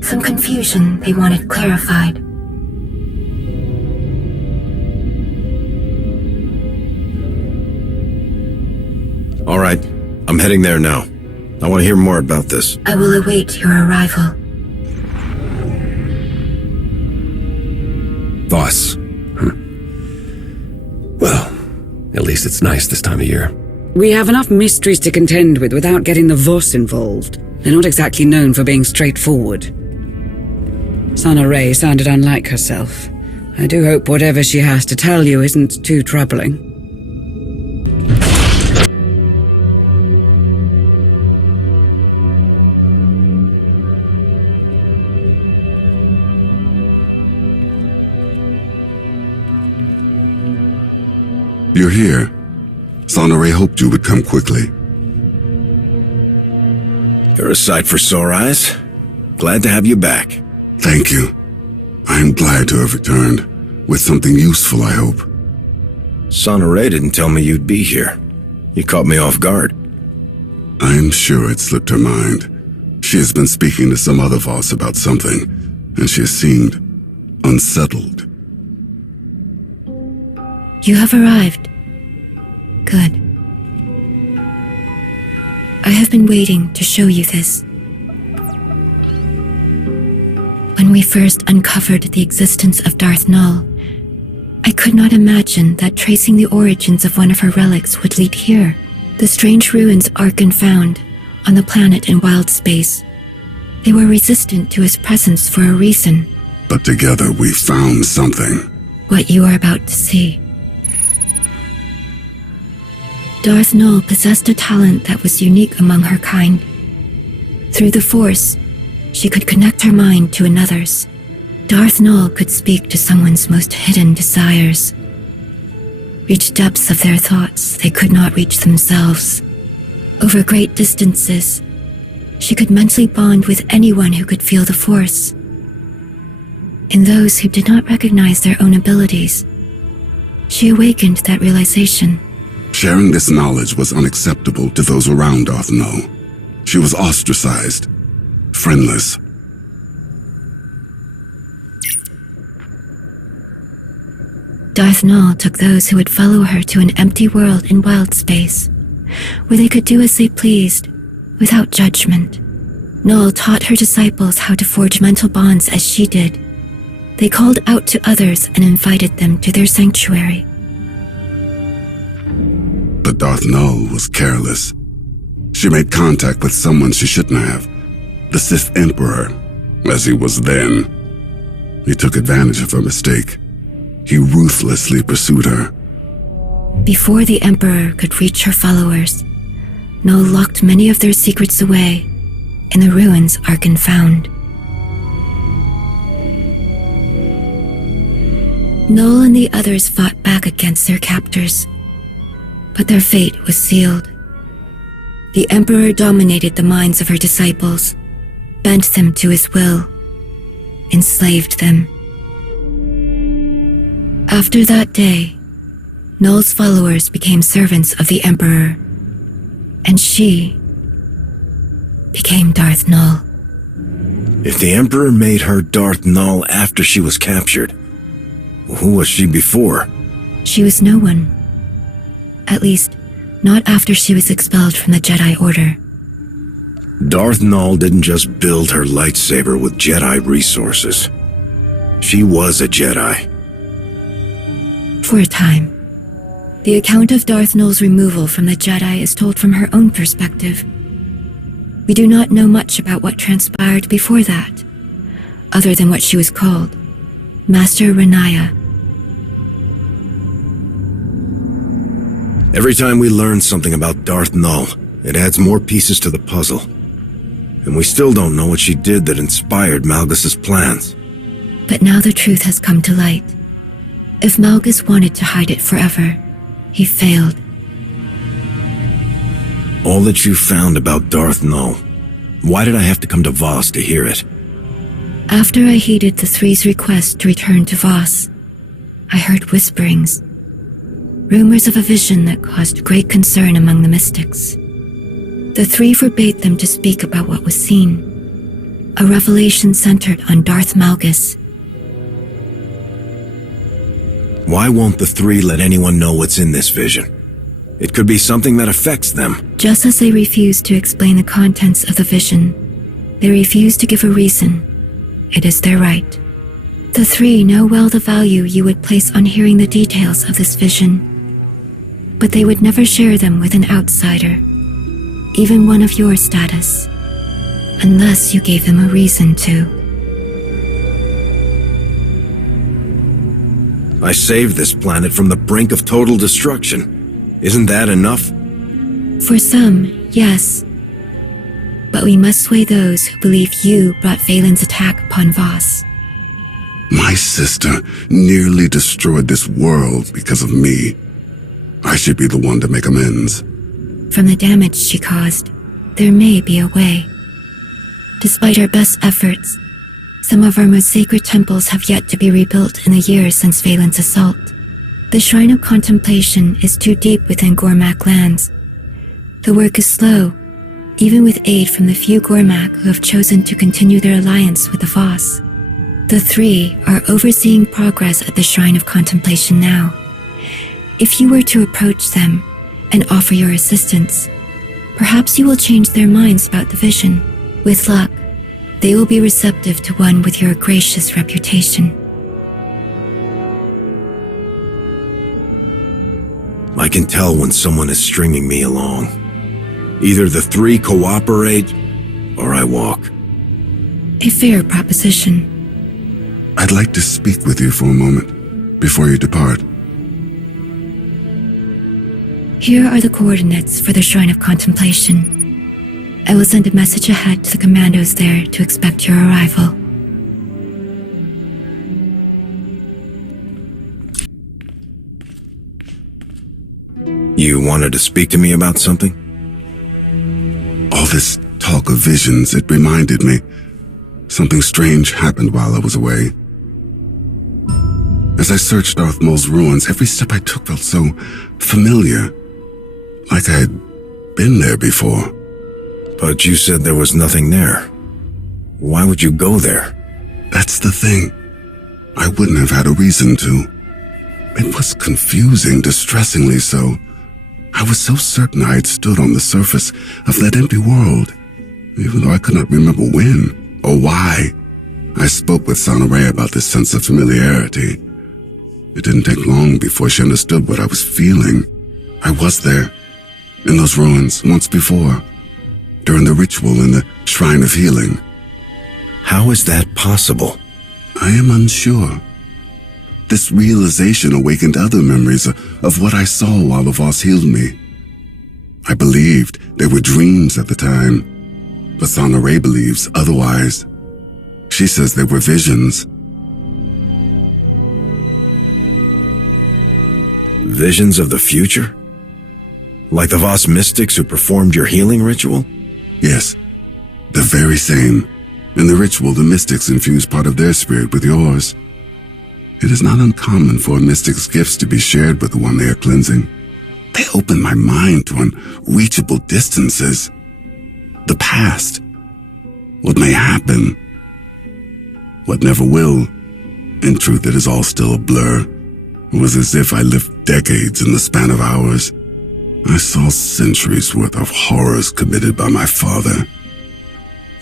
Some confusion they wanted clarified. All right, I'm heading there now. I want to hear more about this. I will await your arrival. Voss. Well, at least it's nice this time of year. We have enough mysteries to contend with without getting the Voss involved. They're not exactly known for being straightforward. Sana Ray sounded unlike herself. I do hope whatever she has to tell you isn't too troubling. You're here. Sana Ray hoped you would come quickly. You're a sight for sore eyes. Glad to have you back. Thank you. I am glad to have returned. With something useful, I hope. Sana Ray didn't tell me you'd be here. You caught me off guard. I'm sure it slipped her mind. She has been speaking to some other Voss about something, and she has seemed unsettled. You have arrived. Good. I have been waiting to show you this. When we first uncovered the existence of Darth Null, I could not imagine that tracing the origins of one of her relics would lead here. The strange ruins Arkan found on the planet in wild space. They were resistant to his presence for a reason. But together we found something. What you are about to see. Darth Null possessed a talent that was unique among her kind. Through the Force, she could connect her mind to another's. Darth Null could speak to someone's most hidden desires, reach depths of their thoughts they could not reach themselves. Over great distances, she could mentally bond with anyone who could feel the Force. In those who did not recognize their own abilities, she awakened that realization. Sharing this knowledge was unacceptable to those around Darth Null. She was ostracized, friendless. Darth Null took those who would follow her to an empty world in wild space, where they could do as they pleased, without judgment. Null taught her disciples how to forge mental bonds as she did. They called out to others and invited them to their sanctuary. But Darth Null was careless. She made contact with someone she shouldn't have. The Sith Emperor, as he was then. He took advantage of her mistake. He ruthlessly pursued her. Before the Emperor could reach her followers, Null locked many of their secrets away in the ruins Arkan found. Null and the others fought back against their captors, but their fate was sealed. The Emperor dominated the minds of her disciples, bent them to his will, enslaved them. After that day, Null's followers became servants of the Emperor, and she became Darth Null. If the Emperor made her Darth Null after she was captured, who was she before? She was no one. At least, not after she was expelled from the Jedi Order. Darth Null didn't just build her lightsaber with Jedi resources. She was a Jedi. For a time. The account of Darth Null's removal from the Jedi is told from her own perspective. We do not know much about what transpired before that. other than what she was called, Master Renaya. Every time we learn something about Darth Null, it adds more pieces to the puzzle. And we still don't know what she did that inspired Malgus's plans. But now the truth has come to light. If Malgus wanted to hide it forever, he failed. All that you found about Darth Null, why did I have to come to Voss to hear it? After I heeded the Three's request to return to Voss, I heard whisperings. Rumors of a vision that caused great concern among the mystics. The Three forbade them to speak about what was seen. A revelation centered on Darth Malgus. Why won't the Three let anyone know what's in this vision? It could be something that affects them. Just as they refused to explain the contents of the vision, they refused to give a reason. It is their right. The Three know well the value you would place on hearing the details of this vision. But they would never share them with an outsider, even one of your status, unless you gave them a reason to. I saved this planet from the brink of total destruction. Isn't that enough? For some, yes. But we must sway those who believe you brought Valen's attack upon Voss. My sister nearly destroyed this world because of me. I should be the one to make amends. From the damage she caused, there may be a way. Despite our best efforts, some of our most sacred temples have yet to be rebuilt in the years since Valen's assault. The Shrine of Contemplation is too deep within Gormak lands. The work is slow, even with aid from the few Gormak who have chosen to continue their alliance with the Voss. The Three are overseeing progress at the Shrine of Contemplation now. If you were to approach them and offer your assistance, perhaps you will change their minds about the vision. With luck, they will be receptive to one with your gracious reputation. I can tell when someone is stringing me along. Either the Three cooperate, or I walk. A fair proposition. I'd like to speak with you for a moment, before you depart. Here are the coordinates for the Shrine of Contemplation. I will send a message ahead to the commandos there to expect your arrival. You wanted to speak to me about something? All this talk of visions, it reminded me. Something strange happened while I was away. As I searched Darth Maul's ruins, every step I took felt so familiar. Like I had been there before. But you said there was nothing there. Why would you go there? That's the thing. I wouldn't have had a reason to. It was confusing, distressingly so. I was so certain I had stood on the surface of that empty world, even though I could not remember when or why. I spoke with Sonoray about this sense of familiarity. It didn't take long before she understood what I was feeling. I was there, in those ruins, once before, during the ritual in the Shrine of Healing. How is that possible? I am unsure. This realization awakened other memories of what I saw while the Voss healed me. I believed they were dreams at the time, but Sonoray believes otherwise. She says they were visions. Visions of the future? Like the Voss mystics who performed your healing ritual? Yes, the very same. In the ritual, the mystics infuse part of their spirit with yours. It is not uncommon for a mystic's gifts to be shared with the one they are cleansing. They open my mind to unreachable distances. The past. What may happen. What never will. In truth, it is all still a blur. It was as if I lived decades in the span of hours. I saw centuries worth of horrors committed by my father.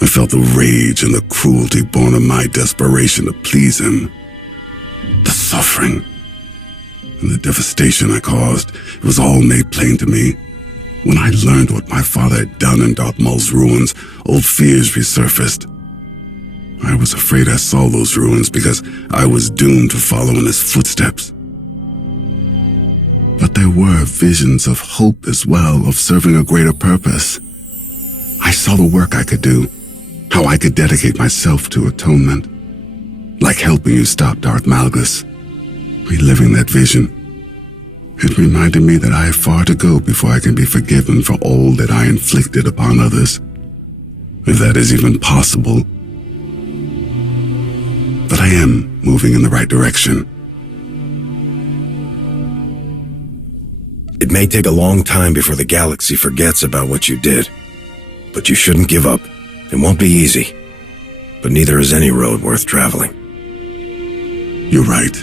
I felt the rage and the cruelty born of my desperation to please him. The suffering and the devastation I caused, it was all made plain to me. When I learned what my father had done in Darth Maul's ruins, old fears resurfaced. I was afraid I saw those ruins because I was doomed to follow in his footsteps. But there were visions of hope as well, of serving a greater purpose. I saw the work I could do, how I could dedicate myself to atonement, like helping you stop Darth Malgus. Reliving that vision, it reminded me that I have far to go before I can be forgiven for all that I inflicted upon others, if that is even possible. But I am moving in the right direction. It may take a long time before the galaxy forgets about what you did, but you shouldn't give up. It won't be easy, but neither is any road worth traveling. You're right.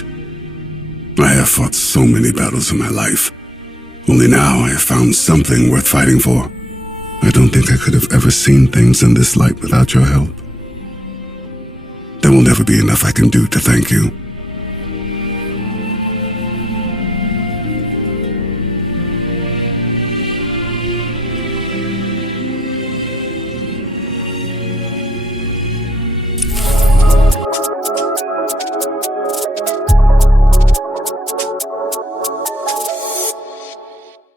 I have fought so many battles in my life. Only now I have found something worth fighting for. I don't think I could have ever seen things in this light without your help. There will never be enough I can do to thank you.